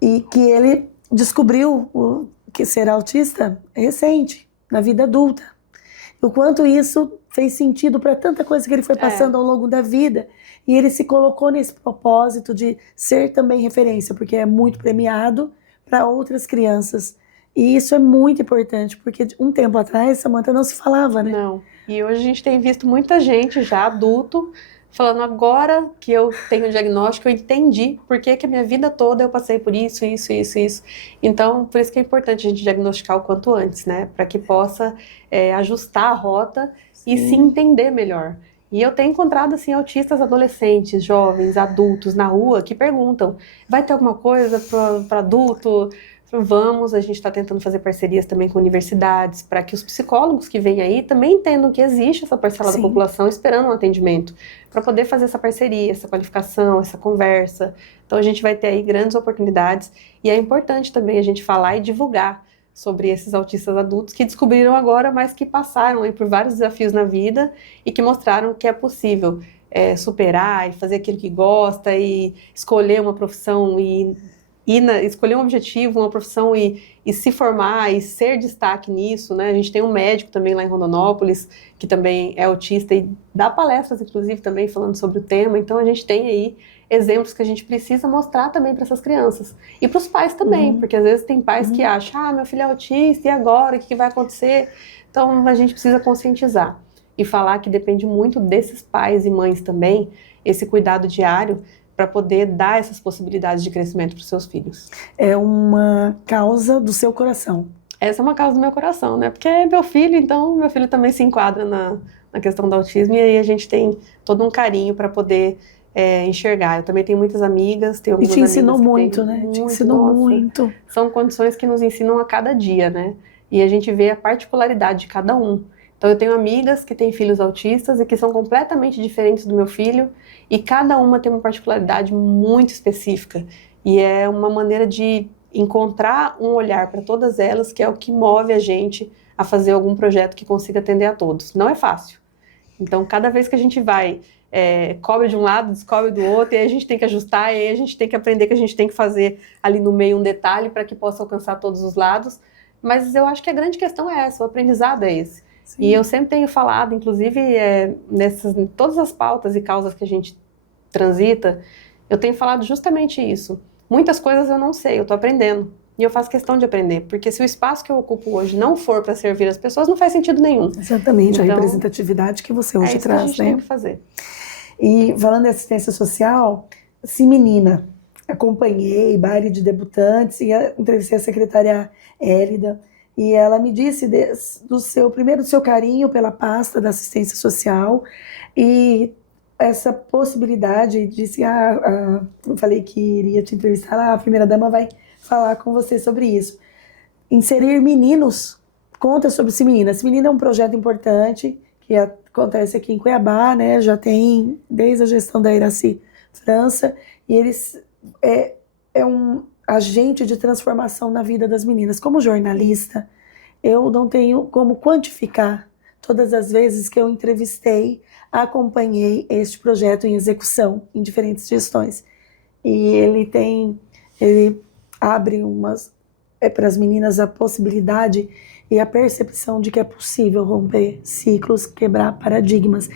e que ele descobriu que ser autista é recente, na vida adulta. O quanto isso fez sentido para tanta coisa que ele foi passando ao longo da vida, e ele se colocou nesse propósito de ser também referência, porque é muito premiado para outras crianças. E isso é muito importante, porque um tempo atrás, Samantha, não se falava, né? Não. E hoje a gente tem visto muita gente já adulto falando agora que eu tenho o diagnóstico, eu entendi por que que a minha vida toda eu passei por isso, isso, isso, isso. Então, por isso que é importante a gente diagnosticar o quanto antes, né? Para que possa ajustar a rota e se entender melhor. E eu tenho encontrado, assim, autistas adolescentes, jovens, adultos na rua que perguntam, vai ter alguma coisa para adulto? Vamos, a gente está tentando fazer parcerias também com universidades para que os psicólogos que vêm aí também entendam que existe essa parcela da Sim. população esperando um atendimento, para poder fazer essa parceria, essa qualificação, essa conversa. Então a gente vai ter aí grandes oportunidades e é importante também a gente falar e divulgar sobre esses autistas adultos que descobriram agora, mas que passaram aí por vários desafios na vida e que mostraram que é possível superar e fazer aquilo que gosta e escolher uma profissão e escolher um objetivo, uma profissão e se formar e ser destaque nisso, né? A gente tem um médico também lá em Rondonópolis, que também é autista e dá palestras, inclusive, também falando sobre o tema. Então, a gente tem aí exemplos que a gente precisa mostrar também para essas crianças. E para os pais também, porque às vezes tem pais que acham, meu filho é autista, e agora? O que vai acontecer? Então, a gente precisa conscientizar e falar que depende muito desses pais e mães também, esse cuidado diário, para poder dar essas possibilidades de crescimento para os seus filhos. É uma causa do seu coração. Essa é uma causa do meu coração, né? Porque é meu filho, então meu filho também se enquadra na questão do autismo e aí a gente tem todo um carinho para poder enxergar. Eu também tenho muitas amigas, tenho algumas E te ensinou amigas muito, né? Te ensinou muito. São condições que nos ensinam a cada dia, né? E a gente vê a particularidade de cada um. Então eu tenho amigas que têm filhos autistas e que são completamente diferentes do meu filho e cada uma tem uma particularidade muito específica e é uma maneira de encontrar um olhar para todas elas que é o que move a gente a fazer algum projeto que consiga atender a todos. Não é fácil. Então cada vez que a gente vai cobre de um lado, descobre do outro, e aí a gente tem que ajustar, e aí a gente tem que aprender que a gente tem que fazer ali no meio um detalhe para que possa alcançar todos os lados. Mas eu acho que a grande questão é essa, o aprendizado é esse. Sim. E eu sempre tenho falado, inclusive em todas as pautas e causas que a gente transita, eu tenho falado justamente isso. Muitas coisas eu não sei, eu estou aprendendo. E eu faço questão de aprender, porque se o espaço que eu ocupo hoje não for para servir as pessoas, não faz sentido nenhum. Exatamente, então, a representatividade que você hoje traz, que a gente tem que fazer. E falando de assistência social, se menina, acompanhei baile de debutantes e entrevistei a secretária Hélida, e ela me disse do seu carinho pela pasta da assistência social e essa possibilidade, disse, eu falei que iria te entrevistar, a primeira-dama vai falar com você sobre isso. Inserir meninos, conta sobre esse menino. Esse menino é um projeto importante que acontece aqui em Cuiabá, né? Já tem desde a gestão da Iraci França, e eles é um agente de transformação na vida das meninas. Como jornalista, eu não tenho como quantificar todas as vezes que eu entrevistei, acompanhei este projeto em execução, em diferentes gestões. E ele abre para as meninas a possibilidade e a percepção de que é possível romper ciclos, quebrar paradigmas.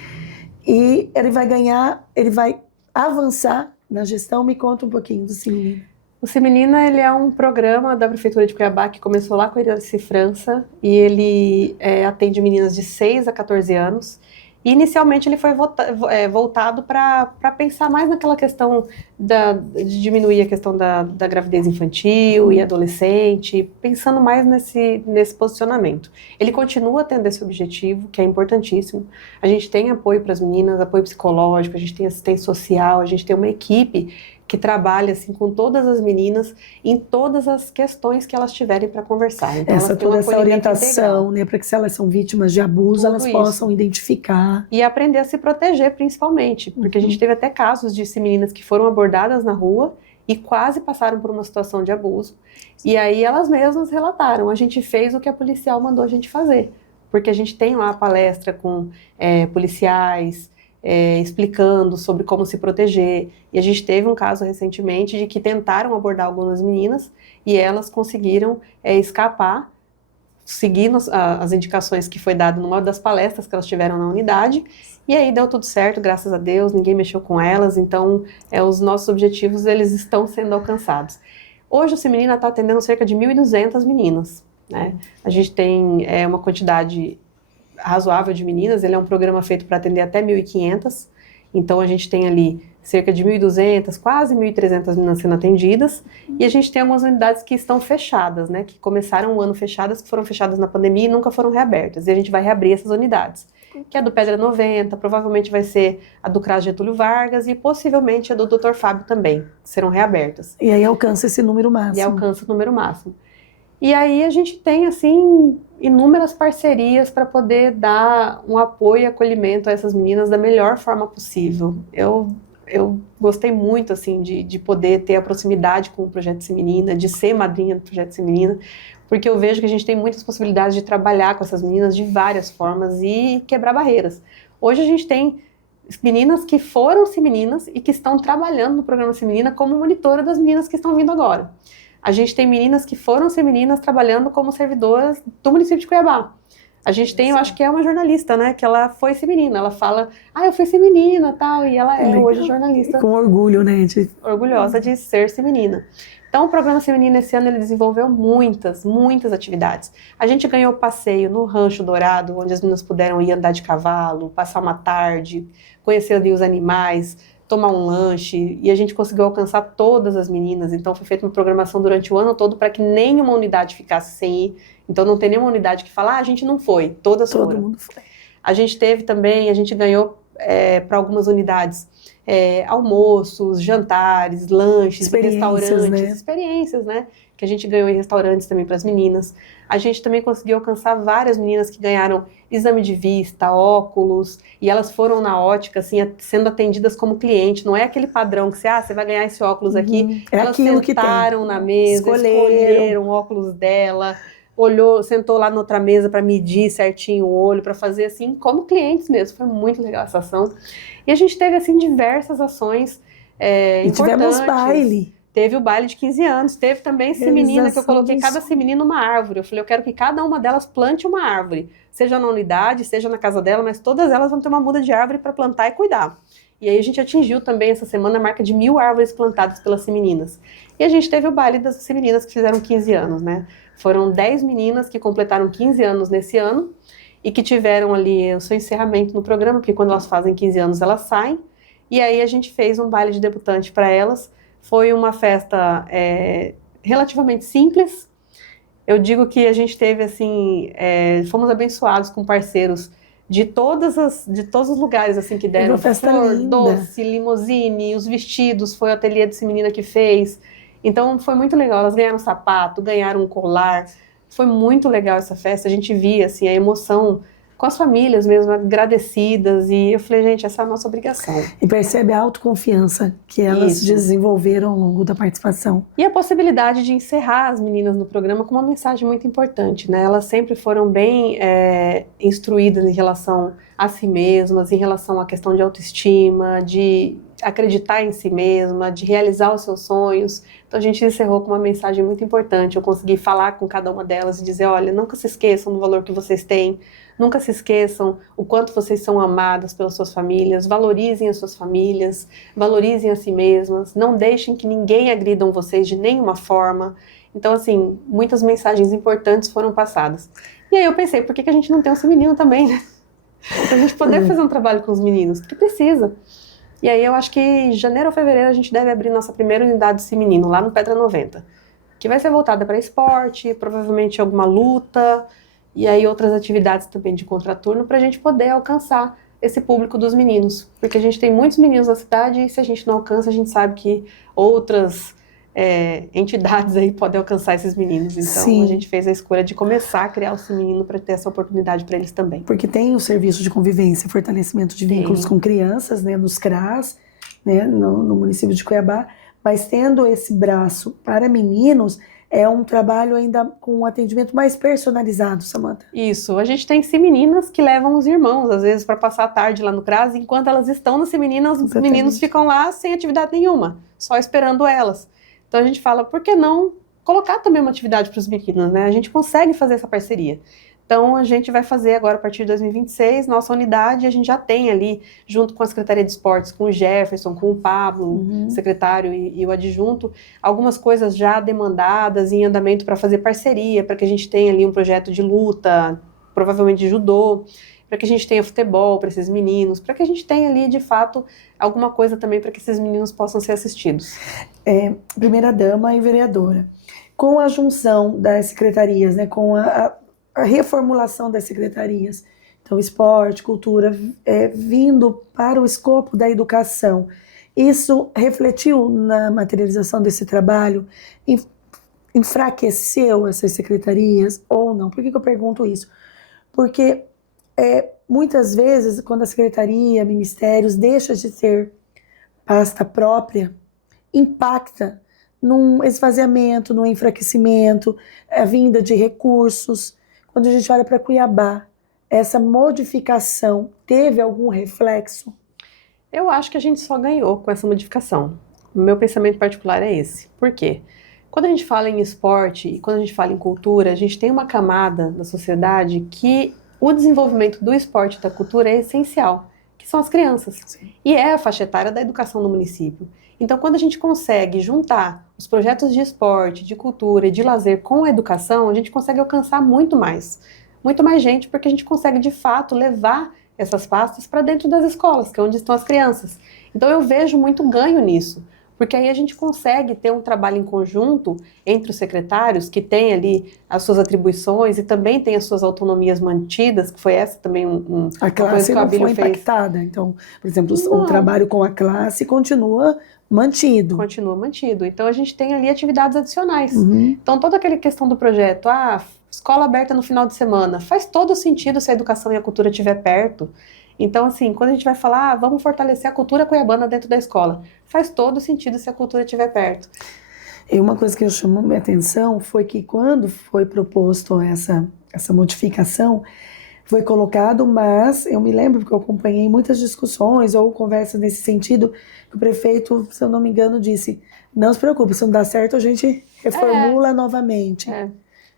E ele vai avançar na gestão. Me conta um pouquinho do Cimenina. O Cimenina, ele é um programa da Prefeitura de Cuiabá que começou lá com a Iraci França e ele atende meninas de 6 a 14 anos. E inicialmente ele foi voltado para pensar mais naquela questão de diminuir a questão da gravidez infantil e adolescente, pensando mais nesse posicionamento. Ele continua tendo esse objetivo, que é importantíssimo. A gente tem apoio para as meninas, apoio psicológico, a gente tem assistência social, a gente tem uma equipe que trabalha assim, com todas as meninas em todas as questões que elas tiverem para conversar. Então, toda essa orientação, né, para que se elas são vítimas de abuso, elas possam identificar. E aprender a se proteger, principalmente, porque a gente teve até casos de meninas que foram abordadas na rua e quase passaram por uma situação de abuso. E aí elas mesmas relataram, a gente fez o que a policial mandou a gente fazer, porque a gente tem lá a palestra com policiais, explicando sobre como se proteger. E a gente teve um caso recentemente de que tentaram abordar algumas meninas e elas conseguiram escapar, seguindo as indicações que foi dado numa das palestras que elas tiveram na unidade. E aí deu tudo certo, graças a Deus, ninguém mexeu com elas. Então, os nossos objetivos, eles estão sendo alcançados. Hoje o Cimenina está atendendo cerca de 1.200 meninas, né? A gente tem uma quantidade razoável de meninas, ele é um programa feito para atender até 1.500, Então a gente tem ali cerca de 1.200, quase 1.300 meninas sendo atendidas, e a gente tem algumas unidades que estão fechadas, né, que começaram o ano fechadas, que foram fechadas na pandemia e nunca foram reabertas, e a gente vai reabrir essas unidades, que é a do Pedra 90, provavelmente vai ser a do CRAS Getúlio Vargas e possivelmente a do Dr. Fábio também, que serão reabertas. E aí alcança esse número máximo. E alcança o número máximo. E aí a gente tem, assim, inúmeras parcerias para poder dar um apoio e acolhimento a essas meninas da melhor forma possível. Eu gostei muito, assim, de poder ter a proximidade com o Projeto Semenina, de ser madrinha do Projeto Semenina, porque eu vejo que a gente tem muitas possibilidades de trabalhar com essas meninas de várias formas e quebrar barreiras. Hoje a gente tem meninas que foram semininas e que estão trabalhando no programa Semenina como monitora das meninas que estão vindo agora. A gente tem meninas que foram semininas trabalhando como servidoras do município de Cuiabá. A gente tem, eu acho que é uma jornalista, né, que ela foi semenina, ela fala, eu fui semenina, tal, e ela é hoje jornalista. Com orgulho, né? Orgulhosa de ser semenina. Então, o programa Semenina esse ano, ele desenvolveu muitas atividades. A gente ganhou passeio no Rancho Dourado, onde as meninas puderam ir andar de cavalo, passar uma tarde, conhecer ali os animais, tomar um lanche, e a gente conseguiu alcançar todas as meninas. Então, foi feita uma programação durante o ano todo para que nenhuma unidade ficasse sem ir. Então, não tem nenhuma unidade que fala, a gente não foi, todas foram. Todo mundo foi. A gente teve também, a gente ganhou para algumas unidades almoços, jantares, lanches, restaurantes, né? Experiências, né? Que a gente ganhou em restaurantes também para as meninas. A gente também conseguiu alcançar várias meninas que ganharam exame de vista, óculos, e elas foram na ótica, assim, sendo atendidas como cliente. Não é aquele padrão que você vai ganhar esse óculos aqui. É elas aquilo sentaram que tem. Na mesa, escolheram o óculos dela, sentou lá na outra mesa para medir certinho o olho, para fazer assim, como clientes mesmo. Foi muito legal essa ação. E a gente teve, assim, diversas ações importantes. Tivemos baile. Teve o baile de 15 anos, teve também semenina, que eu coloquei cada semenina uma árvore. Eu falei, eu quero que cada uma delas plante uma árvore, seja na unidade, seja na casa dela, mas todas elas vão ter uma muda de árvore para plantar e cuidar. E aí a gente atingiu também essa semana a marca de 1.000 árvores plantadas pelas semeninas. E a gente teve o baile das semeninas que fizeram 15 anos, né? Foram 10 meninas que completaram 15 anos nesse ano e que tiveram ali o seu encerramento no programa, porque quando elas fazem 15 anos elas saem. E aí a gente fez um baile de debutante para elas. Foi uma festa relativamente simples. Eu digo que a gente teve, assim, fomos abençoados com parceiros de todos os lugares, assim, que deram flor, doce, limousine, os vestidos, foi o ateliê dessa menina que fez. Então foi muito legal, elas ganharam um sapato, ganharam um colar. Foi muito legal essa festa, a gente via, assim, a emoção com as famílias mesmo, agradecidas, e eu falei, gente, essa é a nossa obrigação. E percebe a autoconfiança que elas desenvolveram ao longo da participação. E a possibilidade de encerrar as meninas no programa com uma mensagem muito importante, né? Elas sempre foram bem instruídas em relação a si mesmas, em relação à questão de autoestima, de acreditar em si mesma, de realizar os seus sonhos. Então a gente encerrou com uma mensagem muito importante. Eu consegui falar com cada uma delas e dizer, olha, nunca se esqueçam do valor que vocês têm, nunca se esqueçam o quanto vocês são amadas pelas suas famílias, valorizem as suas famílias, valorizem a si mesmas, não deixem que ninguém agridam vocês de nenhuma forma. Então, assim, muitas mensagens importantes foram passadas. E aí eu pensei, por que a gente não tem um feminino também, né? Pra gente poder fazer um trabalho com os meninos, porque precisa. E aí eu acho que em janeiro ou fevereiro a gente deve abrir nossa primeira unidade feminino, lá no Pedra 90, que vai ser voltada para esporte, provavelmente alguma luta, e aí outras atividades também de contraturno, para a gente poder alcançar esse público dos meninos. Porque a gente tem muitos meninos na cidade e se a gente não alcança, a gente sabe que outras entidades aí podem alcançar esses meninos. Então a gente fez a escolha de começar a criar o feminino para ter essa oportunidade para eles também. Porque tem o serviço de convivência, fortalecimento de vínculos com crianças, né, nos CRAS, né, no município de Cuiabá, mas tendo esse braço para meninos, é um trabalho ainda com um atendimento mais personalizado, Samantha. Isso, a gente tem meninas que levam os irmãos, às vezes, para passar a tarde lá no CRAS, enquanto elas estão no Semenina, os meninos ficam lá sem atividade nenhuma, só esperando elas. Então a gente fala, por que não colocar também uma atividade para os meninos, né? A gente consegue fazer essa parceria. Então a gente vai fazer agora, a partir de 2026, nossa unidade, a gente já tem ali, junto com a Secretaria de Esportes, com o Jefferson, com o Pablo, secretário e o adjunto, algumas coisas já demandadas em andamento para fazer parceria, para que a gente tenha ali um projeto de luta, provavelmente de judô, para para que a gente tenha futebol para esses meninos, para que a gente tenha ali, de fato, alguma coisa também para que esses meninos possam ser assistidos. Primeira-dama e vereadora, com a junção das secretarias, né, com a reformulação das secretarias, então esporte, cultura, vindo para o escopo da educação, isso refletiu na materialização desse trabalho? Enfraqueceu essas secretarias ou não? Por que eu pergunto isso? Porque muitas vezes, quando a secretaria, ministérios, deixa de ter pasta própria, impacta num esvaziamento, num enfraquecimento, a vinda de recursos. Quando a gente olha para Cuiabá, essa modificação teve algum reflexo? Eu acho que a gente só ganhou com essa modificação. O meu pensamento particular é esse. Por quê? Quando a gente fala em esporte e quando a gente fala em cultura, a gente tem uma camada da sociedade que o desenvolvimento do esporte e da cultura é essencial, que são as crianças. Sim. E é a faixa etária da educação no município. Então, quando a gente consegue juntar os projetos de esporte, de cultura e de lazer com a educação, a gente consegue alcançar muito mais gente, porque a gente consegue, de fato, levar essas pastas para dentro das escolas, que é onde estão as crianças. Então, eu vejo muito ganho nisso, porque aí a gente consegue ter um trabalho em conjunto entre os secretários, que têm ali as suas atribuições e também têm as suas autonomias mantidas, que foi essa também a classe que o não foi Abílio fez. impactada. Então, por exemplo, o trabalho com a classe continua mantido. Continua mantido. Então, a gente tem ali atividades adicionais. Uhum. Então, toda aquela questão do projeto, escola aberta no final de semana, faz todo sentido se a educação e a cultura estiver perto. Então, assim, quando a gente vai falar, vamos fortalecer a cultura cuiabana dentro da escola, faz todo sentido se a cultura estiver perto. E uma coisa que chamou minha atenção foi que quando foi proposto essa modificação, foi colocado, mas eu me lembro porque eu acompanhei muitas discussões ou conversas nesse sentido, que o prefeito, se eu não me engano, disse, não se preocupe, se não dá certo a gente reformula novamente.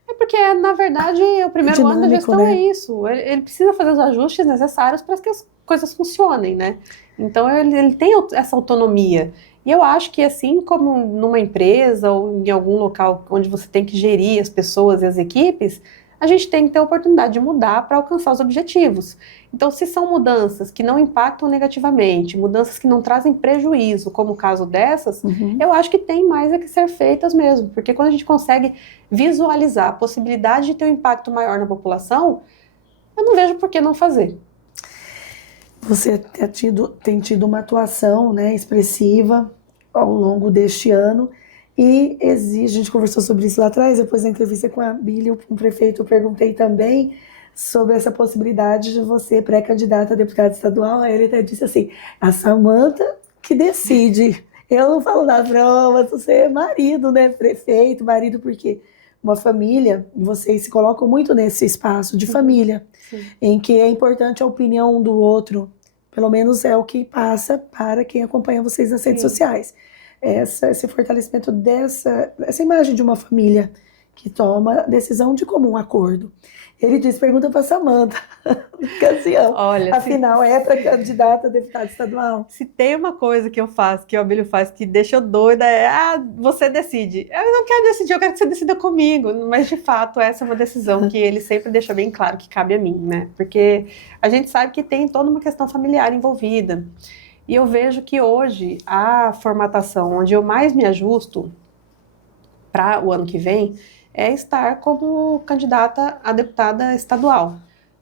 É porque, na verdade, o primeiro ano da gestão, né? É isso. Ele precisa fazer os ajustes necessários para que as coisas funcionem, né? Então, ele tem essa autonomia. E eu acho que, assim como numa empresa ou em algum local onde você tem que gerir as pessoas e as equipes, a gente tem que ter a oportunidade de mudar para alcançar os objetivos. Então, se são mudanças que não impactam negativamente, mudanças que não trazem prejuízo, como o caso dessas, eu acho que tem mais a que ser feitas mesmo. Porque quando a gente consegue visualizar a possibilidade de ter um impacto maior na população, eu não vejo por que não fazer. Você tem tido uma atuação, né, expressiva ao longo deste ano e a gente conversou sobre isso lá atrás, depois da entrevista com a Abílio, com o prefeito, eu perguntei também sobre essa possibilidade de você pré-candidata a deputada estadual. Aí ele até disse assim, a Samanta que decide, eu não falo nada pra mas você é marido, né, prefeito, marido, porque uma família, vocês se colocam muito nesse espaço de família, em que é importante a opinião um do outro, pelo menos é o que passa para quem acompanha vocês nas redes sociais. Esse fortalecimento dessa imagem de uma família que toma decisão de comum acordo. Ele disse, pergunta para Samanta, ocasião. Olha, afinal, é para candidata a deputada estadual? Se tem uma coisa que eu faço, que o Abílio faz, que deixa eu doida, você decide. Eu não quero decidir, eu quero que você decida comigo. Mas, de fato, essa é uma decisão que ele sempre deixa bem claro que cabe a mim, né? Porque a gente sabe que tem toda uma questão familiar envolvida. E eu vejo que hoje a formatação onde eu mais me ajusto para o ano que vem é estar como candidata a deputada estadual.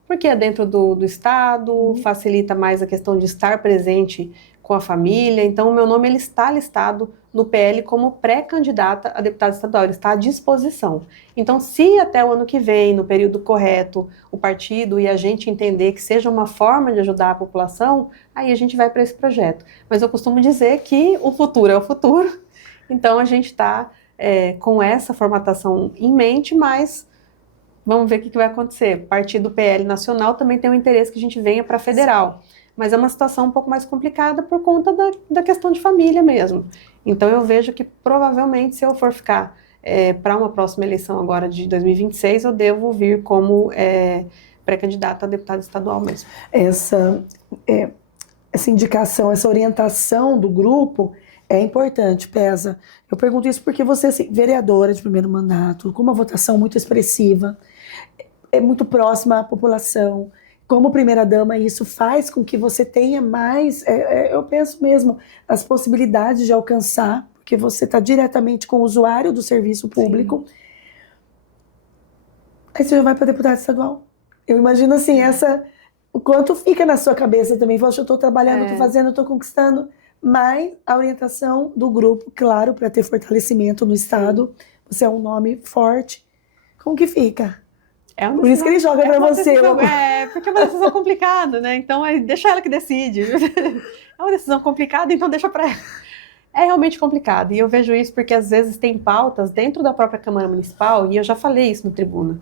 Porque é dentro do estado, facilita mais a questão de estar presente com a família. Então, o meu nome ele está listado no PL como pré-candidata a deputada estadual, ele está à disposição. Então, se até o ano que vem, no período correto, o partido e a gente entender que seja uma forma de ajudar a população, aí a gente vai para esse projeto. Mas eu costumo dizer que o futuro é o futuro, então a gente está com essa formatação em mente, mas vamos ver o que vai acontecer. Partido PL nacional também tem um interesse que a gente venha para federal. Mas é uma situação um pouco mais complicada por conta da questão de família mesmo. Então eu vejo que provavelmente se eu for ficar para uma próxima eleição agora de 2026, eu devo vir como pré-candidata a deputada estadual mesmo. Essa indicação, essa orientação do grupo é importante, pesa. Eu pergunto isso porque você, assim, vereadora de primeiro mandato, com uma votação muito expressiva, é muito próxima à população. como primeira-dama, isso faz com que você tenha mais, eu penso mesmo, as possibilidades de alcançar, porque você está diretamente com o usuário do serviço público. Sim. Aí você já vai para deputado estadual. Eu imagino assim, o quanto fica na sua cabeça também. Poxa, eu estou trabalhando, estou fazendo, estou conquistando. Mas a orientação do grupo, claro, para ter fortalecimento no Estado, você é um nome forte. Como que fica? Por isso que ele joga para você. Porque é uma decisão complicada, né? Então, deixa ela que decide. É uma decisão complicada, então deixa para ela. É realmente complicado. E eu vejo isso porque, às vezes, tem pautas dentro da própria Câmara Municipal, e eu já falei isso no Tribuna.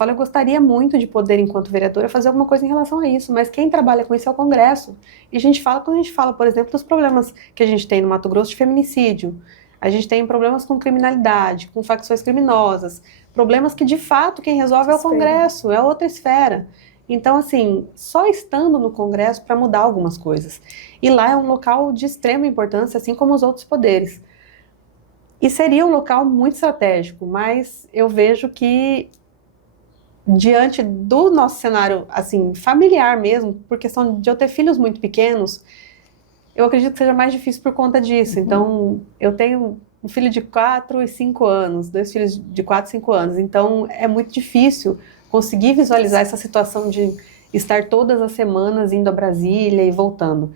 Eu gostaria muito de poder, enquanto vereadora, fazer alguma coisa em relação a isso, mas quem trabalha com isso é o Congresso. E quando a gente fala, por exemplo, dos problemas que a gente tem no Mato Grosso de feminicídio, a gente tem problemas com criminalidade, com facções criminosas, problemas que, de fato, quem resolve é o Congresso, é outra esfera. Então, assim, só estando no Congresso para mudar algumas coisas. E lá é um local de extrema importância, assim como os outros poderes. E seria um local muito estratégico, mas eu vejo que, diante do nosso cenário, assim, familiar mesmo, por questão de eu ter filhos muito pequenos, eu acredito que seja mais difícil por conta disso. Então, eu tenho um filho de 4 e 5 anos, 2 filhos de 4 e 5 anos. Então, é muito difícil conseguir visualizar essa situação de estar todas as semanas indo a Brasília e voltando.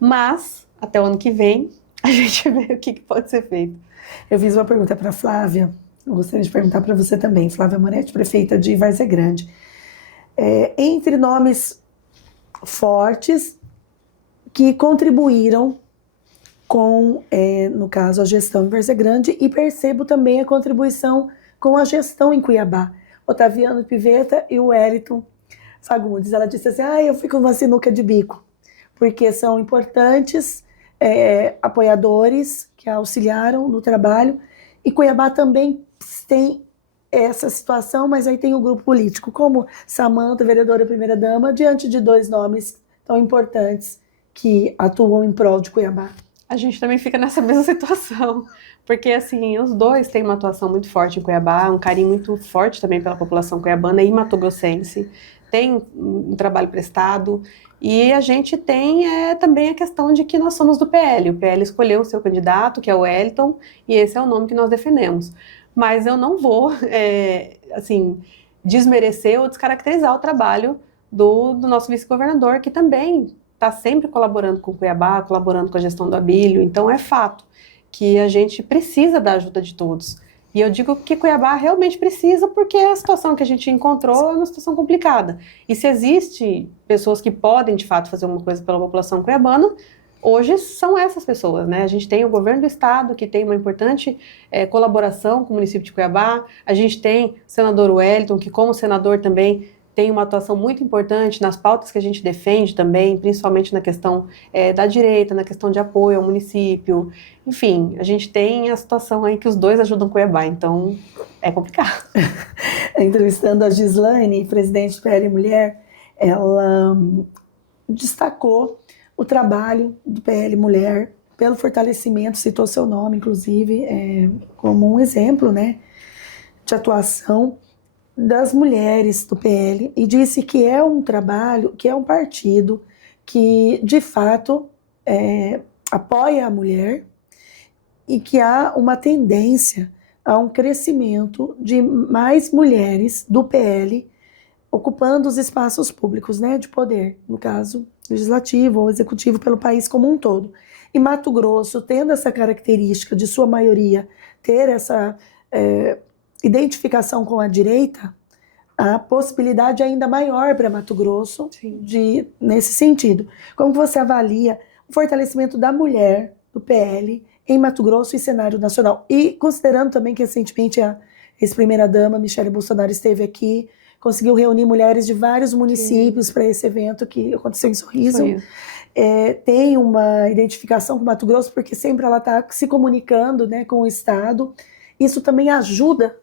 Mas, até o ano que vem, a gente vê o que pode ser feito. Eu fiz uma pergunta para a Flávia. Eu gostaria de perguntar para você também, Flávia Moretti, prefeita de Várzea Grande. Entre nomes fortes que contribuíram com, no caso, a gestão em Várzea Grande, e percebo também a contribuição com a gestão em Cuiabá. Otaviano Pivetta e o Wellington Fagundes. Ela disse assim, eu fico numa sinuca de bico, porque são importantes apoiadores que auxiliaram no trabalho, e Cuiabá também tem essa situação, mas aí tem o grupo político, como Samanta, vereadora primeira-dama, diante de 2 nomes tão importantes que atuam em prol de Cuiabá. A gente também fica nessa mesma situação, porque assim, os dois têm uma atuação muito forte em Cuiabá, um carinho muito forte também pela população cuiabana e matogrossense, tem um trabalho prestado, e a gente tem também a questão de que nós somos do PL. O PL escolheu o seu candidato, que é o Wellington, e esse é o nome que nós defendemos. Mas eu não vou, assim, desmerecer ou descaracterizar o trabalho do nosso vice-governador, que também está sempre colaborando com o Cuiabá, colaborando com a gestão do Abílio. Então é fato que a gente precisa da ajuda de todos. E eu digo que Cuiabá realmente precisa, porque a situação que a gente encontrou é uma situação complicada. E se existe pessoas que podem, de fato, fazer alguma coisa pela população cuiabana, hoje são essas pessoas, né? A gente tem o governo do estado, que tem uma importante colaboração com o município de Cuiabá. A gente tem o senador Wellington, que como senador também tem uma atuação muito importante nas pautas que a gente defende também, principalmente na questão da direita, na questão de apoio ao município. Enfim, a gente tem a situação aí que os dois ajudam Cuiabá, então é complicado. Entrevistando a Gislaine, presidente do PL Mulher, ela destacou o trabalho do PL Mulher pelo fortalecimento, citou seu nome, inclusive, como um exemplo, né, de atuação das mulheres do PL, e disse que é um trabalho, que é um partido que, de fato, apoia a mulher e que há uma tendência a um crescimento de mais mulheres do PL ocupando os espaços públicos, né, de poder, no caso legislativo ou executivo, pelo país como um todo. E Mato Grosso, tendo essa característica de sua maioria ter essa identificação com a direita, a possibilidade é ainda maior para Mato Grosso nesse sentido. Como você avalia o fortalecimento da mulher do PL em Mato Grosso e cenário nacional? E considerando também que recentemente a ex-primeira-dama Michele Bolsonaro esteve aqui, conseguiu reunir mulheres de vários municípios para esse evento que aconteceu em Sorriso. Tem uma identificação com Mato Grosso, porque sempre ela está se comunicando, né, com o Estado. Isso também ajuda?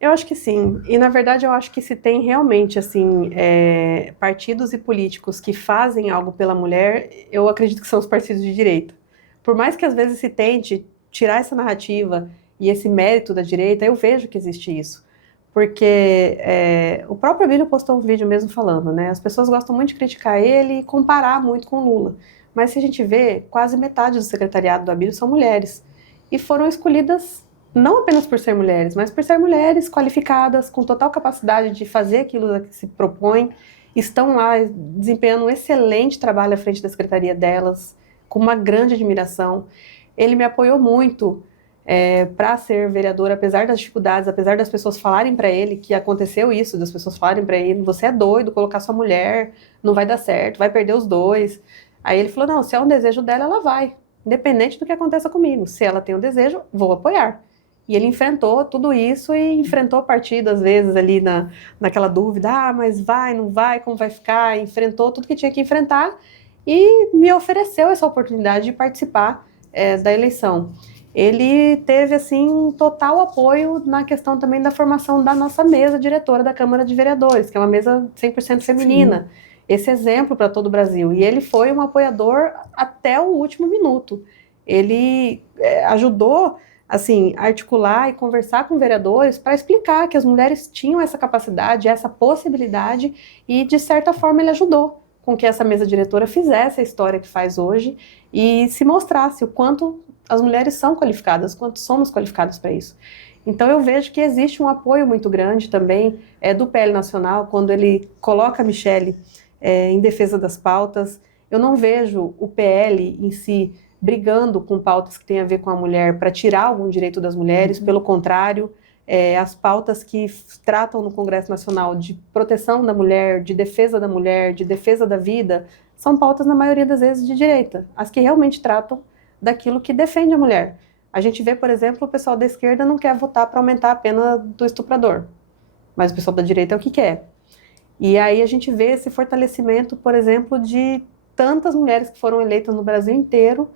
Eu acho que sim, e na verdade eu acho que se tem realmente assim, partidos e políticos que fazem algo pela mulher, eu acredito que são os partidos de direita. Por mais que às vezes se tente tirar essa narrativa e esse mérito da direita, eu vejo que existe isso. porque o próprio Abílio postou um vídeo mesmo falando, né? As pessoas gostam muito de criticar ele e comparar muito com o Lula. Mas se a gente vê, quase metade do secretariado do Abílio são mulheres. E foram escolhidas não apenas por ser mulheres, mas por ser mulheres qualificadas, com total capacidade de fazer aquilo a que se propõe. Estão lá desempenhando um excelente trabalho à frente da secretaria delas, com uma grande admiração. Ele me apoiou muito para ser vereador, apesar das dificuldades, apesar das pessoas falarem para ele que aconteceu isso, das pessoas falarem para ele, você é doido, colocar sua mulher, não vai dar certo, vai perder os dois. Aí ele falou, não, se é um desejo dela, ela vai, independente do que aconteça comigo. Se ela tem um desejo, vou apoiar. E ele enfrentou tudo isso e enfrentou partido, às vezes, ali naquela dúvida, mas vai, não vai, como vai ficar? Enfrentou tudo que tinha que enfrentar e me ofereceu essa oportunidade de participar da eleição. Ele teve, assim, um total apoio na questão também da formação da nossa mesa diretora da Câmara de Vereadores, que é uma mesa 100% feminina. Sim. Esse exemplo para todo o Brasil. E ele foi um apoiador até o último minuto. Ele ajudou, assim, a articular e conversar com vereadores para explicar que as mulheres tinham essa capacidade, essa possibilidade, e, de certa forma, ele ajudou com que essa mesa diretora fizesse a história que faz hoje e se mostrasse o quanto as mulheres são qualificadas, quanto somos qualificadas para isso. Então eu vejo que existe um apoio muito grande também do PL Nacional, quando ele coloca a Michelle em defesa das pautas. Eu não vejo o PL em si brigando com pautas que têm a ver com a mulher para tirar algum direito das mulheres, pelo contrário, as pautas que tratam no Congresso Nacional de proteção da mulher, de defesa da mulher, de defesa da vida, são pautas, na maioria das vezes, de direita, as que realmente tratam daquilo que defende a mulher. A gente vê, por exemplo, o pessoal da esquerda não quer votar para aumentar a pena do estuprador, mas o pessoal da direita é o que quer. E aí a gente vê esse fortalecimento, por exemplo, de tantas mulheres que foram eleitas no Brasil inteiro,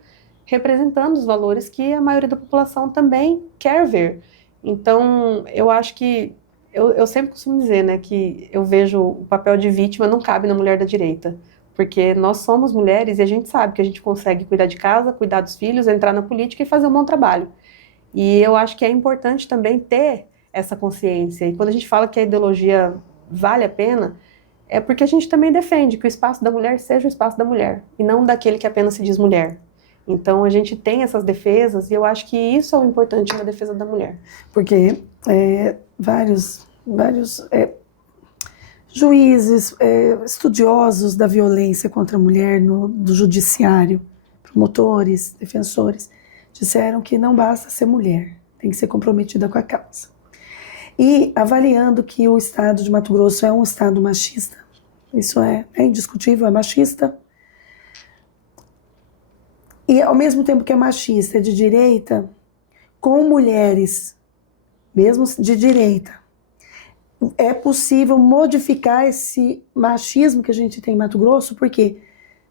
representando os valores que a maioria da população também quer ver. Então, eu acho que, eu sempre costumo dizer, né, que eu vejo o papel de vítima não cabe na mulher da direita, porque nós somos mulheres e a gente sabe que a gente consegue cuidar de casa, cuidar dos filhos, entrar na política e fazer um bom trabalho. E eu acho que é importante também ter essa consciência. E quando a gente fala que a ideologia vale a pena, é porque a gente também defende que o espaço da mulher seja o espaço da mulher, e não daquele que apenas se diz mulher. Então a gente tem essas defesas, e eu acho que isso é o importante na defesa da mulher. Porque vários juízes, estudiosos da violência contra a mulher do judiciário, promotores, defensores, disseram que não basta ser mulher, tem que ser comprometida com a causa. E avaliando que o estado de Mato Grosso é um estado machista, isso é indiscutível, é machista, e ao mesmo tempo que é machista, é de direita, com mulheres, mesmo de direita, é possível modificar esse machismo que a gente tem em Mato Grosso, porque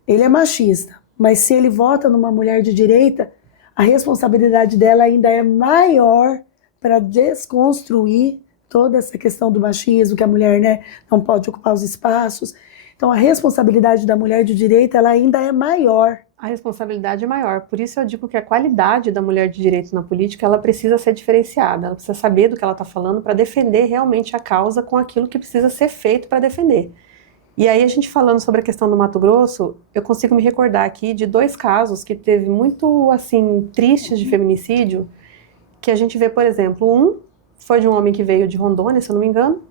ele é machista, mas se ele vota numa mulher de direita, a responsabilidade dela ainda é maior para desconstruir toda essa questão do machismo, que a mulher, né, não pode ocupar os espaços. Então a responsabilidade da mulher de direita ela ainda é maior. A responsabilidade é maior, por isso eu digo que a qualidade da mulher de direito na política, ela precisa ser diferenciada, ela precisa saber do que ela está falando para defender realmente a causa com aquilo que precisa ser feito para defender. E aí a gente falando sobre a questão do Mato Grosso, eu consigo me recordar aqui de 2 casos que teve muito, assim, tristes de feminicídio, que a gente vê, por exemplo, um foi de um homem que veio de Rondônia, se eu não me engano,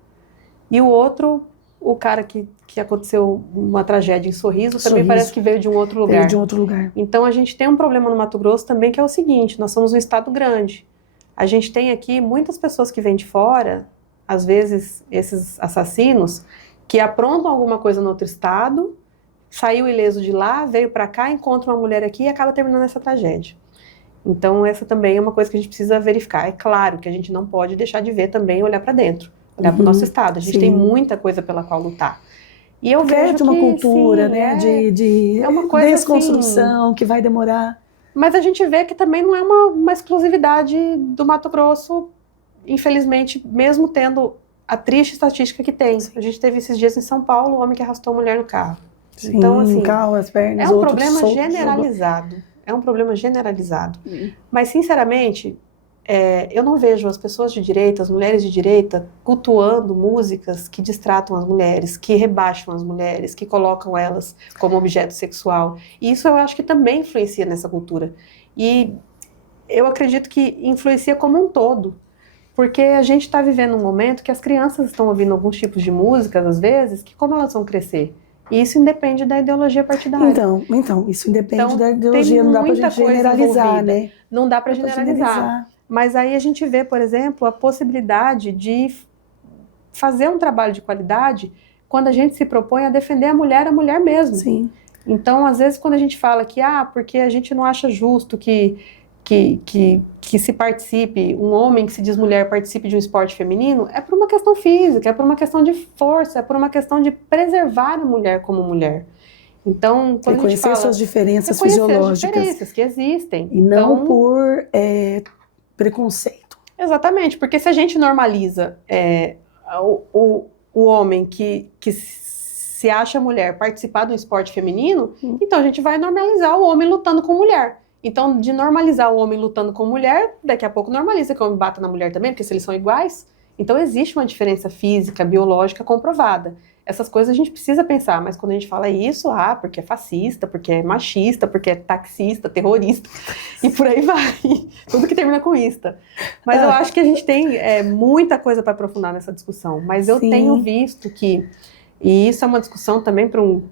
e o outro, o cara que aconteceu uma tragédia em Sorriso, também parece que veio de um outro lugar. Veio de um outro lugar. Então a gente tem um problema no Mato Grosso também, que é o seguinte, nós somos um estado grande. A gente tem aqui muitas pessoas que vêm de fora, às vezes esses assassinos, que aprontam alguma coisa no outro estado, saiu ileso de lá, veio para cá, encontra uma mulher aqui e acaba terminando essa tragédia. Então essa também é uma coisa que a gente precisa verificar. É claro que a gente não pode deixar de ver também, olhar para dentro, olhar para o nosso estado. A gente tem muita coisa pela qual lutar. E eu vejo de uma cultura, né, de é uma coisa desconstrução, assim, que vai demorar. Mas a gente vê que também não é uma exclusividade do Mato Grosso, infelizmente, mesmo tendo a triste estatística que tem. Sim. A gente teve esses dias em São Paulo, o homem que arrastou a mulher no carro. Sim, então, assim, carro, as pernas, é um problema generalizado. É um problema generalizado. Mas, sinceramente, eu não vejo as pessoas de direita, as mulheres de direita, cultuando músicas que distratam as mulheres, que rebaixam as mulheres, que colocam elas como objeto sexual. E isso eu acho que também influencia nessa cultura. E eu acredito que influencia como um todo. Porque a gente está vivendo um momento que as crianças estão ouvindo alguns tipos de músicas, às vezes, que como elas vão crescer? E isso independe da ideologia partidária. Então, isso independe Então, da ideologia, não dá pra gente generalizar, envolvida. né? Não dá para generalizar. Mas aí a gente vê, por exemplo, a possibilidade de fazer um trabalho de qualidade quando a gente se propõe a defender a mulher mesmo. Sim. Então, às vezes, quando a gente fala que, porque a gente não acha justo que se participe, um homem que se diz mulher participe de um esporte feminino, é por uma questão física, é por uma questão de força, é por uma questão de preservar a mulher como mulher. Então, quando reconhecer a gente fala, suas diferenças fisiológicas. As diferenças que existem. E não por preconceito. Exatamente, porque se a gente normaliza o homem que se acha mulher participar do esporte feminino, então a gente vai normalizar o homem lutando com mulher. Então, de normalizar o homem lutando com mulher, daqui a pouco normaliza que o homem bata na mulher também, porque se eles são iguais. Então, existe uma diferença física, biológica comprovada. Essas coisas a gente precisa pensar, mas quando a gente fala isso, porque é fascista, porque é machista, porque é taxista, terrorista, e por aí vai. Tudo que termina com ista. Mas eu acho que a gente tem muita coisa para aprofundar nessa discussão. Mas eu tenho visto que, e isso é uma discussão também para um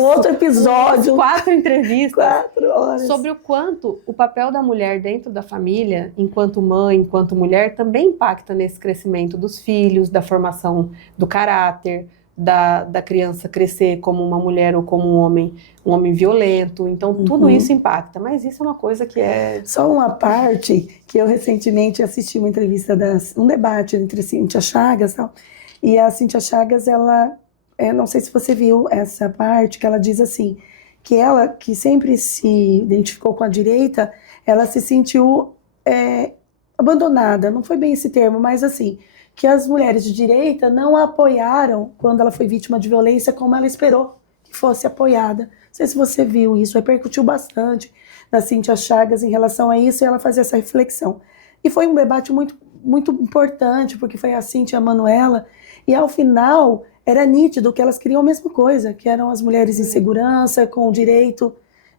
outro episódio, 4 entrevistas, 4 horas, sobre o quanto o papel da mulher dentro da família, enquanto mãe, enquanto mulher, também impacta nesse crescimento dos filhos, da formação do caráter, da criança crescer como uma mulher ou como um homem violento. Então, tudo isso impacta, mas isso é uma coisa que é... Só uma parte, que eu recentemente assisti uma entrevista, um debate entre Cíntia Chagas e a Cíntia Chagas, ela... não sei se você viu essa parte, que ela diz assim, que ela, que sempre se identificou com a direita, ela se sentiu abandonada, não foi bem esse termo, mas assim, que as mulheres de direita não a apoiaram quando ela foi vítima de violência como ela esperou que fosse apoiada. Não sei se você viu isso, repercutiu bastante na Cíntia Chagas em relação a isso, e ela fazia essa reflexão. E foi um debate muito, muito importante, porque foi a Cíntia e a Manuela, e ao final... era nítido que elas queriam a mesma coisa, que eram as mulheres em segurança, com o direito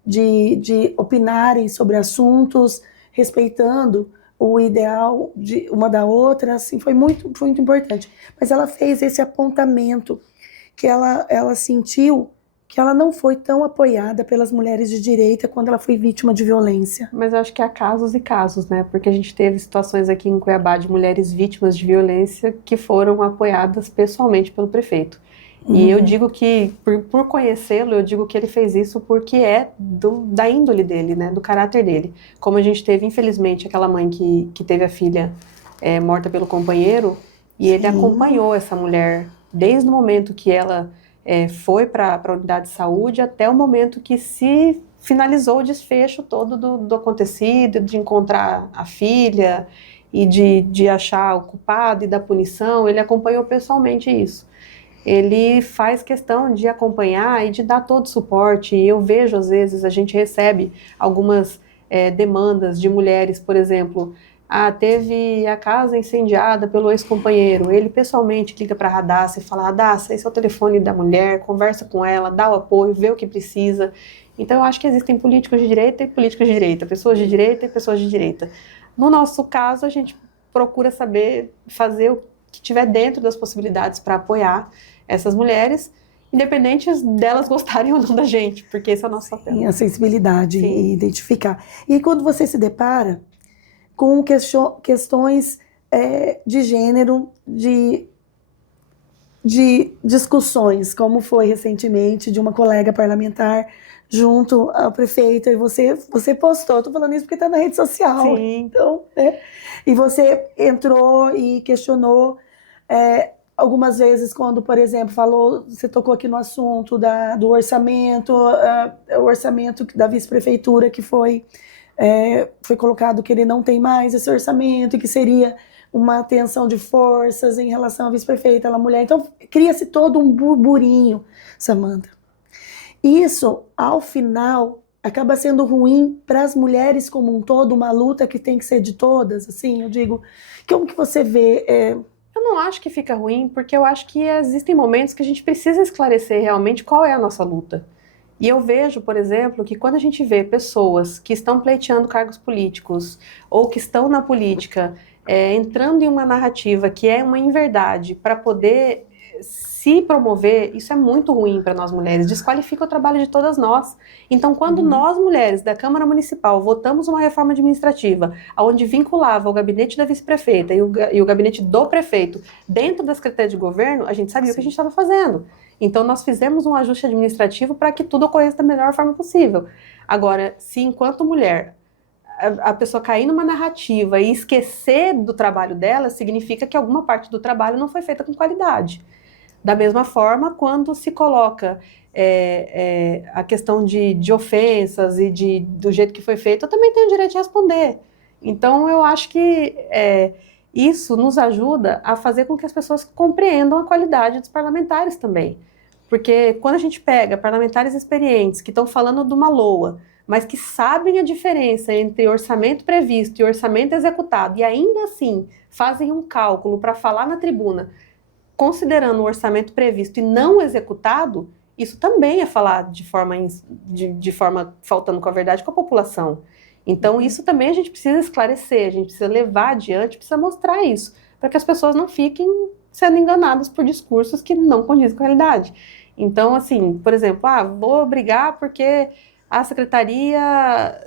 de opinarem sobre assuntos, respeitando o ideal de uma da outra, assim, foi muito importante. Mas ela fez esse apontamento, que ela sentiu que ela não foi tão apoiada pelas mulheres de direita quando ela foi vítima de violência. Mas eu acho que há casos e casos, né? Porque a gente teve situações aqui em Cuiabá de mulheres vítimas de violência que foram apoiadas pessoalmente pelo prefeito. E eu digo que, por conhecê-lo, eu digo que ele fez isso porque é da índole dele, né? Do caráter dele. Como a gente teve, infelizmente, aquela mãe que teve a filha morta pelo companheiro, e ele acompanhou essa mulher desde o momento que ela... foi para a unidade de saúde até o momento que se finalizou o desfecho todo do acontecido, de encontrar a filha e de achar o culpado e da punição. Ele acompanhou pessoalmente isso. Ele faz questão de acompanhar e de dar todo o suporte. E eu vejo, às vezes, a gente recebe algumas demandas de mulheres, por exemplo... teve a casa incendiada pelo ex-companheiro. Ele pessoalmente liga para a Radassa e fala: Radassa, esse é o telefone da mulher, conversa com ela, dá o apoio, vê o que precisa. Então eu acho que existem políticos de direita e políticos de direita, pessoas de direita e pessoas de direita. No nosso caso, a gente procura saber fazer o que tiver dentro das possibilidades para apoiar essas mulheres, independentes delas gostarem ou não da gente, porque esse é o nosso papel. Sim, a sensibilidade e identificar. E quando você se depara com questões de gênero, de discussões, como foi recentemente de uma colega parlamentar junto ao prefeito, e você postou, estou falando isso porque está na rede social. Sim. Então, e você entrou e questionou algumas vezes quando, por exemplo, você tocou aqui no assunto do orçamento, o orçamento da vice-prefeitura que foi colocado que ele não tem mais esse orçamento e que seria uma tensão de forças em relação à vice-prefeita, ela mulher. Então, cria-se todo um burburinho, Samantha. Isso, ao final, acaba sendo ruim para as mulheres como um todo, uma luta que tem que ser de todas, assim, eu digo, como que você vê? Eu não acho que fica ruim, porque eu acho que existem momentos que a gente precisa esclarecer realmente qual é a nossa luta. E eu vejo, por exemplo, que quando a gente vê pessoas que estão pleiteando cargos políticos ou que estão na política, entrando em uma narrativa que é uma inverdade para poder se promover, isso é muito ruim para nós mulheres, desqualifica o trabalho de todas nós. Então, quando nós mulheres da Câmara Municipal votamos uma reforma administrativa, onde vinculava o gabinete da vice-prefeita e o gabinete do prefeito dentro da Secretaria de Governo, a gente sabia o que a gente estava fazendo. Então, nós fizemos um ajuste administrativo para que tudo ocorresse da melhor forma possível. Agora, se enquanto mulher a pessoa cair numa narrativa e esquecer do trabalho dela, significa que alguma parte do trabalho não foi feita com qualidade. Da mesma forma, quando se coloca a questão de ofensas e do jeito que foi feito, eu também tenho o direito de responder. Então, eu acho que isso nos ajuda a fazer com que as pessoas compreendam a qualidade dos parlamentares também. Porque quando a gente pega parlamentares experientes que estão falando de uma LOA, mas que sabem a diferença entre orçamento previsto e orçamento executado, e ainda assim fazem um cálculo para falar na tribuna, considerando o orçamento previsto e não executado, isso também é falar de forma faltando com a verdade com a população. Então, isso também a gente precisa esclarecer, a gente precisa levar adiante, precisa mostrar isso, para que as pessoas não fiquem sendo enganadas por discursos que não condizem com a realidade. Então, assim, por exemplo, vou brigar porque a secretaria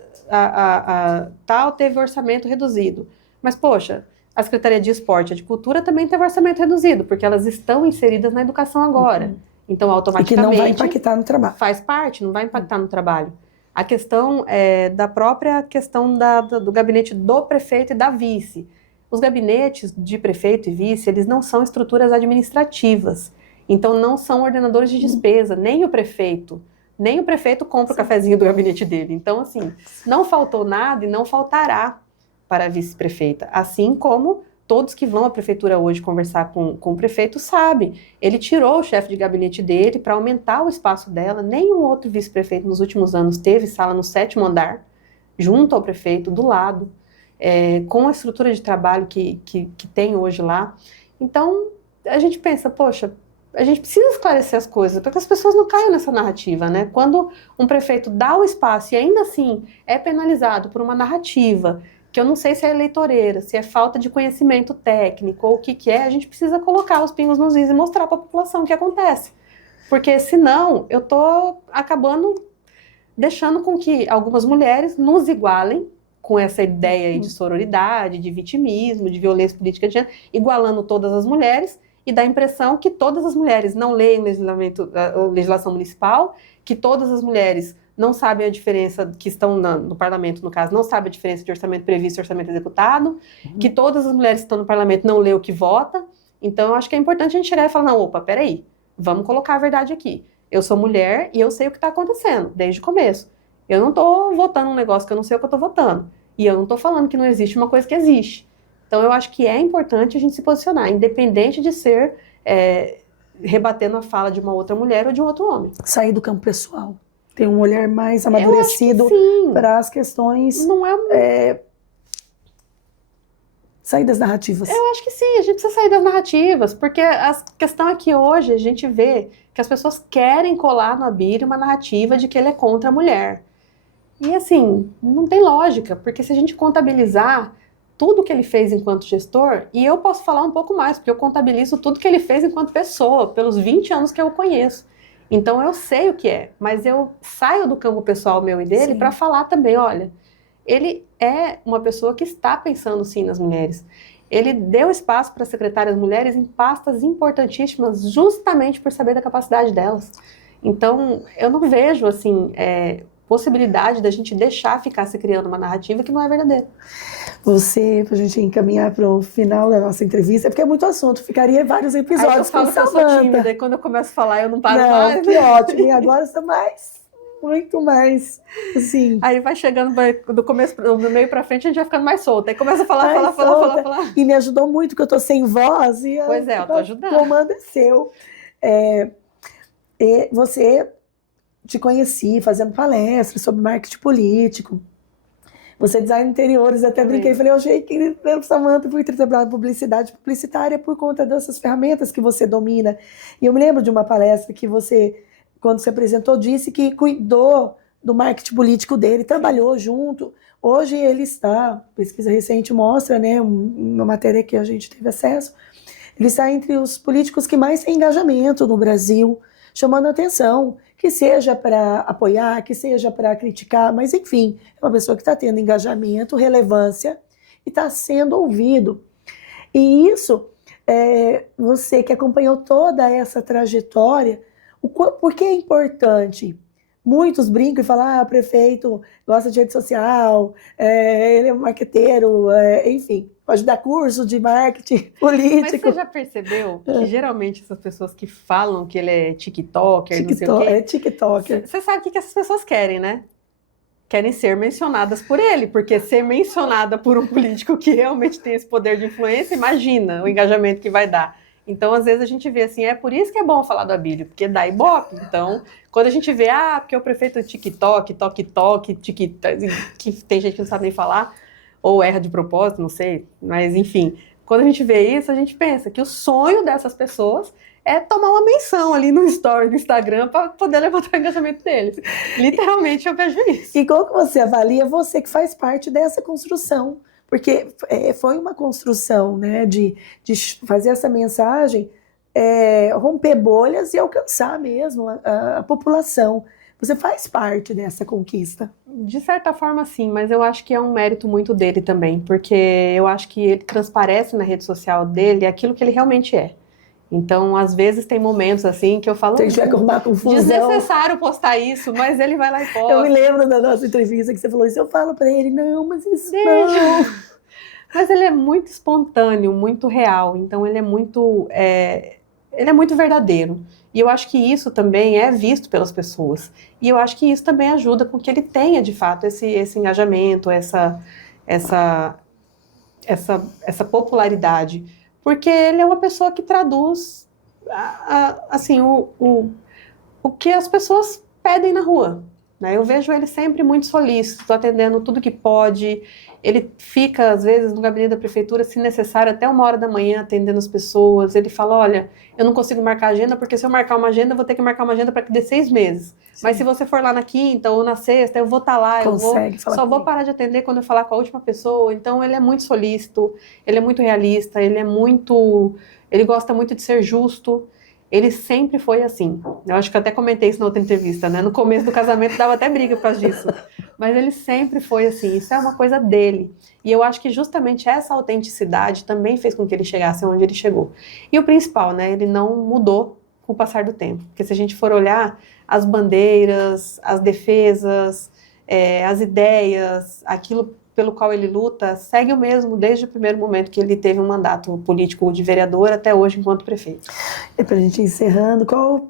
tal teve orçamento reduzido. Mas, poxa, a Secretaria de Esporte e de Cultura também teve orçamento reduzido, porque elas estão inseridas na educação agora. Então, automaticamente... E que não vai impactar no trabalho. Faz parte, não vai impactar no trabalho. A questão da própria questão do gabinete do prefeito e da vice. Os gabinetes de prefeito e vice, eles não são estruturas administrativas. Então, não são ordenadores de despesa, nem o prefeito. Nem o prefeito compra o cafezinho do gabinete dele. Então, assim, não faltou nada e não faltará para a vice-prefeita. Assim como todos que vão à prefeitura hoje conversar com o prefeito sabem. Ele tirou o chefe de gabinete dele para aumentar o espaço dela. Nenhum outro vice-prefeito nos últimos anos teve sala no 7º andar, junto ao prefeito, do lado, com a estrutura de trabalho que tem hoje lá. Então, a gente pensa, poxa, a gente precisa esclarecer as coisas, para que as pessoas não caiam nessa narrativa, né? Quando um prefeito dá o espaço e ainda assim é penalizado por uma narrativa, que eu não sei se é eleitoreira, se é falta de conhecimento técnico ou o que é, a gente precisa colocar os pingos nos is e mostrar para a população o que acontece. Porque senão eu estou acabando deixando com que algumas mulheres nos igualem com essa ideia aí de sororidade, de vitimismo, de violência política de gênero, igualando todas as mulheres, e dá a impressão que todas as mulheres não leem a legislação municipal, que todas as mulheres não sabem a diferença, que estão no parlamento, no caso, não sabem a diferença de orçamento previsto e orçamento executado, que todas as mulheres que estão no parlamento não lêem o que vota. Então, eu acho que é importante a gente chegar e falar, não, opa, peraí, vamos colocar a verdade aqui. Eu sou mulher e eu sei o que está acontecendo, desde o começo. Eu não estou votando um negócio que eu não sei o que eu estou votando. E eu não estou falando que não existe uma coisa que existe. Então, eu acho que é importante a gente se posicionar, independente de ser rebatendo a fala de uma outra mulher ou de um outro homem. Sair do campo pessoal. Ter um olhar mais amadurecido para as questões... Não é... Sair das narrativas. Eu acho que sim, a gente precisa sair das narrativas, porque a questão é que hoje a gente vê que as pessoas querem colar no Abílio uma narrativa de que ele é contra a mulher. E assim, não tem lógica, porque se a gente contabilizar tudo que ele fez enquanto gestor, e eu posso falar um pouco mais, porque eu contabilizo tudo que ele fez enquanto pessoa, pelos 20 anos que eu o conheço. Então eu sei o que é, mas eu saio do campo pessoal meu e dele para falar também, olha, ele é uma pessoa que está pensando sim nas mulheres. Ele deu espaço para secretárias mulheres em pastas importantíssimas, justamente por saber da capacidade delas. Então eu não vejo assim possibilidade da gente deixar ficar se criando uma narrativa que não é verdadeira. Você, pra gente encaminhar para o final da nossa entrevista, porque é muito assunto, ficaria vários episódios. Eu falo que eu sou tímida, e quando eu começo a falar eu não paro mais. Que ótimo, e agora está muito mais, assim. Aí vai chegando do meio pra frente, a gente vai ficando mais solta, aí começa a falar. E me ajudou muito, porque eu tô sem voz. Pois eu tô ajudando. O comando é seu. E você te conheci fazendo palestras sobre marketing político. Você design interiores, até brinquei, falei, eu achei que Samantha fui trabalhar publicidade publicitária por conta dessas ferramentas que você domina. E eu me lembro de uma palestra que você, quando se apresentou, disse que cuidou do marketing político dele, trabalhou junto. Hoje ele está, pesquisa recente mostra, né, uma matéria que a gente teve acesso, ele está entre os políticos que mais têm engajamento no Brasil, chamando a atenção, que seja para apoiar, que seja para criticar, mas enfim, é uma pessoa que está tendo engajamento, relevância e está sendo ouvido. E isso, você que acompanhou toda essa trajetória, por que é importante? Muitos brincam e falam, o prefeito gosta de rede social, ele é um marqueteiro, enfim, pode dar curso de marketing político. Mas você já percebeu que geralmente essas pessoas que falam que ele é tiktoker, não sei o quê... É tiktoker. Você sabe o que essas pessoas querem, né? Querem ser mencionadas por ele, porque ser mencionada por um político que realmente tem esse poder de influência, imagina o engajamento que vai dar. Então, às vezes, a gente vê assim, é por isso que é bom falar do Abílio, porque dá ibope. Então, quando a gente vê, porque o prefeito é TikTok, que tem gente que não sabe nem falar, ou erra de propósito, não sei, mas enfim. Quando a gente vê isso, a gente pensa que o sonho dessas pessoas é tomar uma menção ali no story do Instagram para poder levantar o engajamento deles. Literalmente, eu vejo isso. E como que você avalia, você que faz parte dessa construção? Porque foi uma construção, né, de fazer essa mensagem, romper bolhas e alcançar mesmo a população. Você faz parte dessa conquista. De certa forma, sim, mas eu acho que é um mérito muito dele também, porque eu acho que ele transparece na rede social dele aquilo que ele realmente é. Então, às vezes, tem momentos assim que eu falo... Tem que arrumar confusão. Desnecessário postar isso, mas ele vai lá e posta. Eu me lembro da nossa entrevista que você falou isso, eu falo pra ele, não, mas isso não... Mas ele é muito espontâneo, muito real, então ele é muito verdadeiro. E eu acho que isso também é visto pelas pessoas. E eu acho que isso também ajuda com que ele tenha, de fato, esse engajamento, essa popularidade. Porque ele é uma pessoa que traduz assim, o que as pessoas pedem na rua. Né? Eu vejo ele sempre muito solícito, atendendo tudo que pode. Ele fica, às vezes, no gabinete da prefeitura, se necessário, até 1h da manhã, atendendo as pessoas. Ele fala, olha, eu não consigo marcar agenda, porque se eu marcar uma agenda, eu vou ter que marcar uma agenda para que dê 6 meses. Sim. Mas se você for lá na quinta ou na sexta, eu vou estar lá, só vou parar de atender quando eu falar com a última pessoa. Então, ele é muito solícito, ele é muito realista, ele gosta muito de ser justo. Ele sempre foi assim. Eu acho que eu até comentei isso na outra entrevista, né? No começo do casamento dava até briga por causa disso. Mas ele sempre foi assim. Isso é uma coisa dele. E eu acho que justamente essa autenticidade também fez com que ele chegasse onde ele chegou. E o principal, né? Ele não mudou com o passar do tempo. Porque se a gente for olhar as bandeiras, as defesas, as ideias, aquilo pelo qual ele luta, segue o mesmo desde o primeiro momento que ele teve um mandato político de vereador até hoje enquanto prefeito. E para a gente encerrando, qual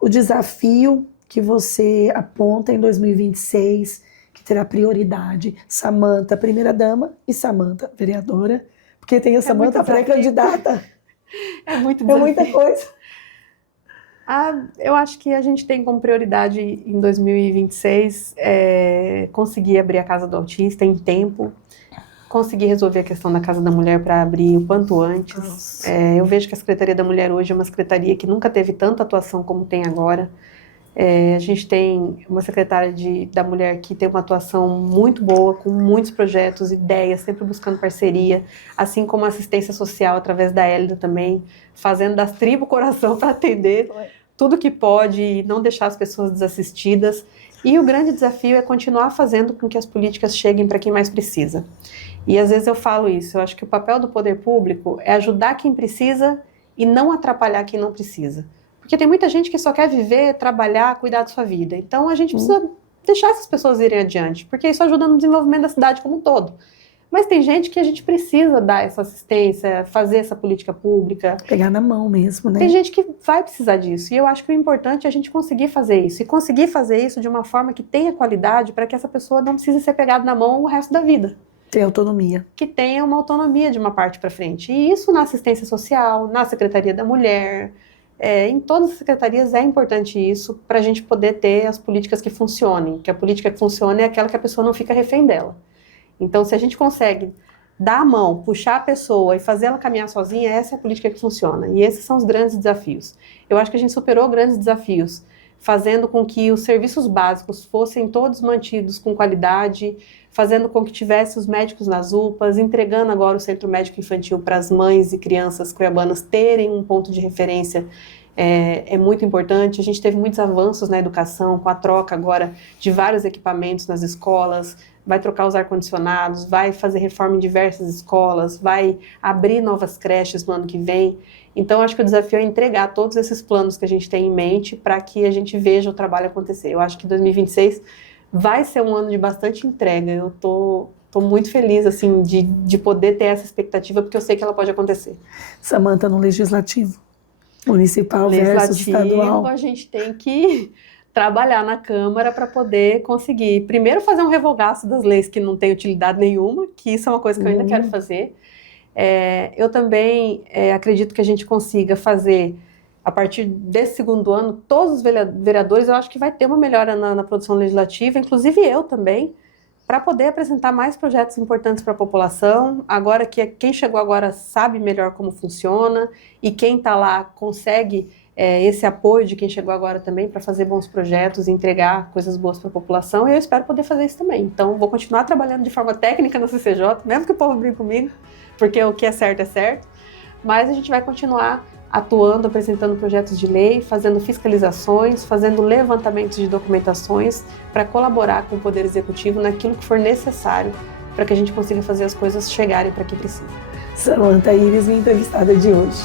o desafio que você aponta em 2026 que terá prioridade? Samantha, primeira-dama, e Samantha, vereadora, porque tem a Samantha pré-candidata. É muito desafio. É muita coisa. Eu acho que a gente tem como prioridade em 2026 conseguir abrir a Casa do Autista em tempo, conseguir resolver a questão da Casa da Mulher para abrir o quanto antes. Eu vejo que a Secretaria da Mulher hoje é uma secretaria que nunca teve tanta atuação como tem agora. A gente tem uma secretária da Mulher que tem uma atuação muito boa, com muitos projetos, ideias, sempre buscando parceria, assim como a assistência social através da Hélida também, fazendo das tribos coração para atender tudo que pode e não deixar as pessoas desassistidas. E o grande desafio é continuar fazendo com que as políticas cheguem para quem mais precisa. E às vezes eu falo isso, eu acho que o papel do poder público é ajudar quem precisa e não atrapalhar quem não precisa. Porque tem muita gente que só quer viver, trabalhar, cuidar da sua vida. Então a gente precisa deixar essas pessoas irem adiante, porque isso ajuda no desenvolvimento da cidade como um todo. Mas tem gente que a gente precisa dar essa assistência, fazer essa política pública. Pegar na mão mesmo, né? Tem gente que vai precisar disso. E eu acho que o importante é a gente conseguir fazer isso. E conseguir fazer isso de uma forma que tenha qualidade para que essa pessoa não precise ser pegada na mão o resto da vida. Ter autonomia. Que tenha uma autonomia de uma parte para frente. E isso na assistência social, na Secretaria da Mulher, Em todas as secretarias é importante isso para a gente poder ter as políticas que funcionem, que a política que funciona é aquela que a pessoa não fica refém dela. Então, se a gente consegue dar a mão, puxar a pessoa e fazer ela caminhar sozinha, essa é a política que funciona. E esses são os grandes desafios. Eu acho que a gente superou grandes desafios, fazendo com que os serviços básicos fossem todos mantidos com qualidade, fazendo com que tivesse os médicos nas UPAs, entregando agora o Centro Médico Infantil para as mães e crianças cuiabanas terem um ponto de referência. É muito importante. A gente teve muitos avanços na educação, com a troca agora de vários equipamentos nas escolas, vai trocar os ar-condicionados, vai fazer reforma em diversas escolas, vai abrir novas creches no ano que vem. Então, acho que o desafio é entregar todos esses planos que a gente tem em mente para que a gente veja o trabalho acontecer. Eu acho que 2026 vai ser um ano de bastante entrega. Eu tô muito feliz assim, de poder ter essa expectativa, porque eu sei que ela pode acontecer. Samanta, no Legislativo Municipal versus estadual. A gente tem que trabalhar na Câmara para poder conseguir, primeiro, fazer um revogaço das leis que não têm utilidade nenhuma, que isso é uma coisa que eu ainda quero fazer. Eu também acredito que a gente consiga fazer, a partir desse segundo ano, todos os vereadores, eu acho que vai ter uma melhora na produção legislativa, inclusive eu também, para poder apresentar mais projetos importantes para a população. Agora que quem chegou agora sabe melhor como funciona e quem está lá consegue esse apoio de quem chegou agora também para fazer bons projetos e entregar coisas boas para a população, e eu espero poder fazer isso também. Então, vou continuar trabalhando de forma técnica no CCJ, mesmo que o povo brinque comigo, porque o que é certo, mas a gente vai continuar atuando, apresentando projetos de lei, fazendo fiscalizações, fazendo levantamentos de documentações para colaborar com o Poder Executivo naquilo que for necessário para que a gente consiga fazer as coisas chegarem para quem precisa. Samanta Ives, minha entrevistada de hoje.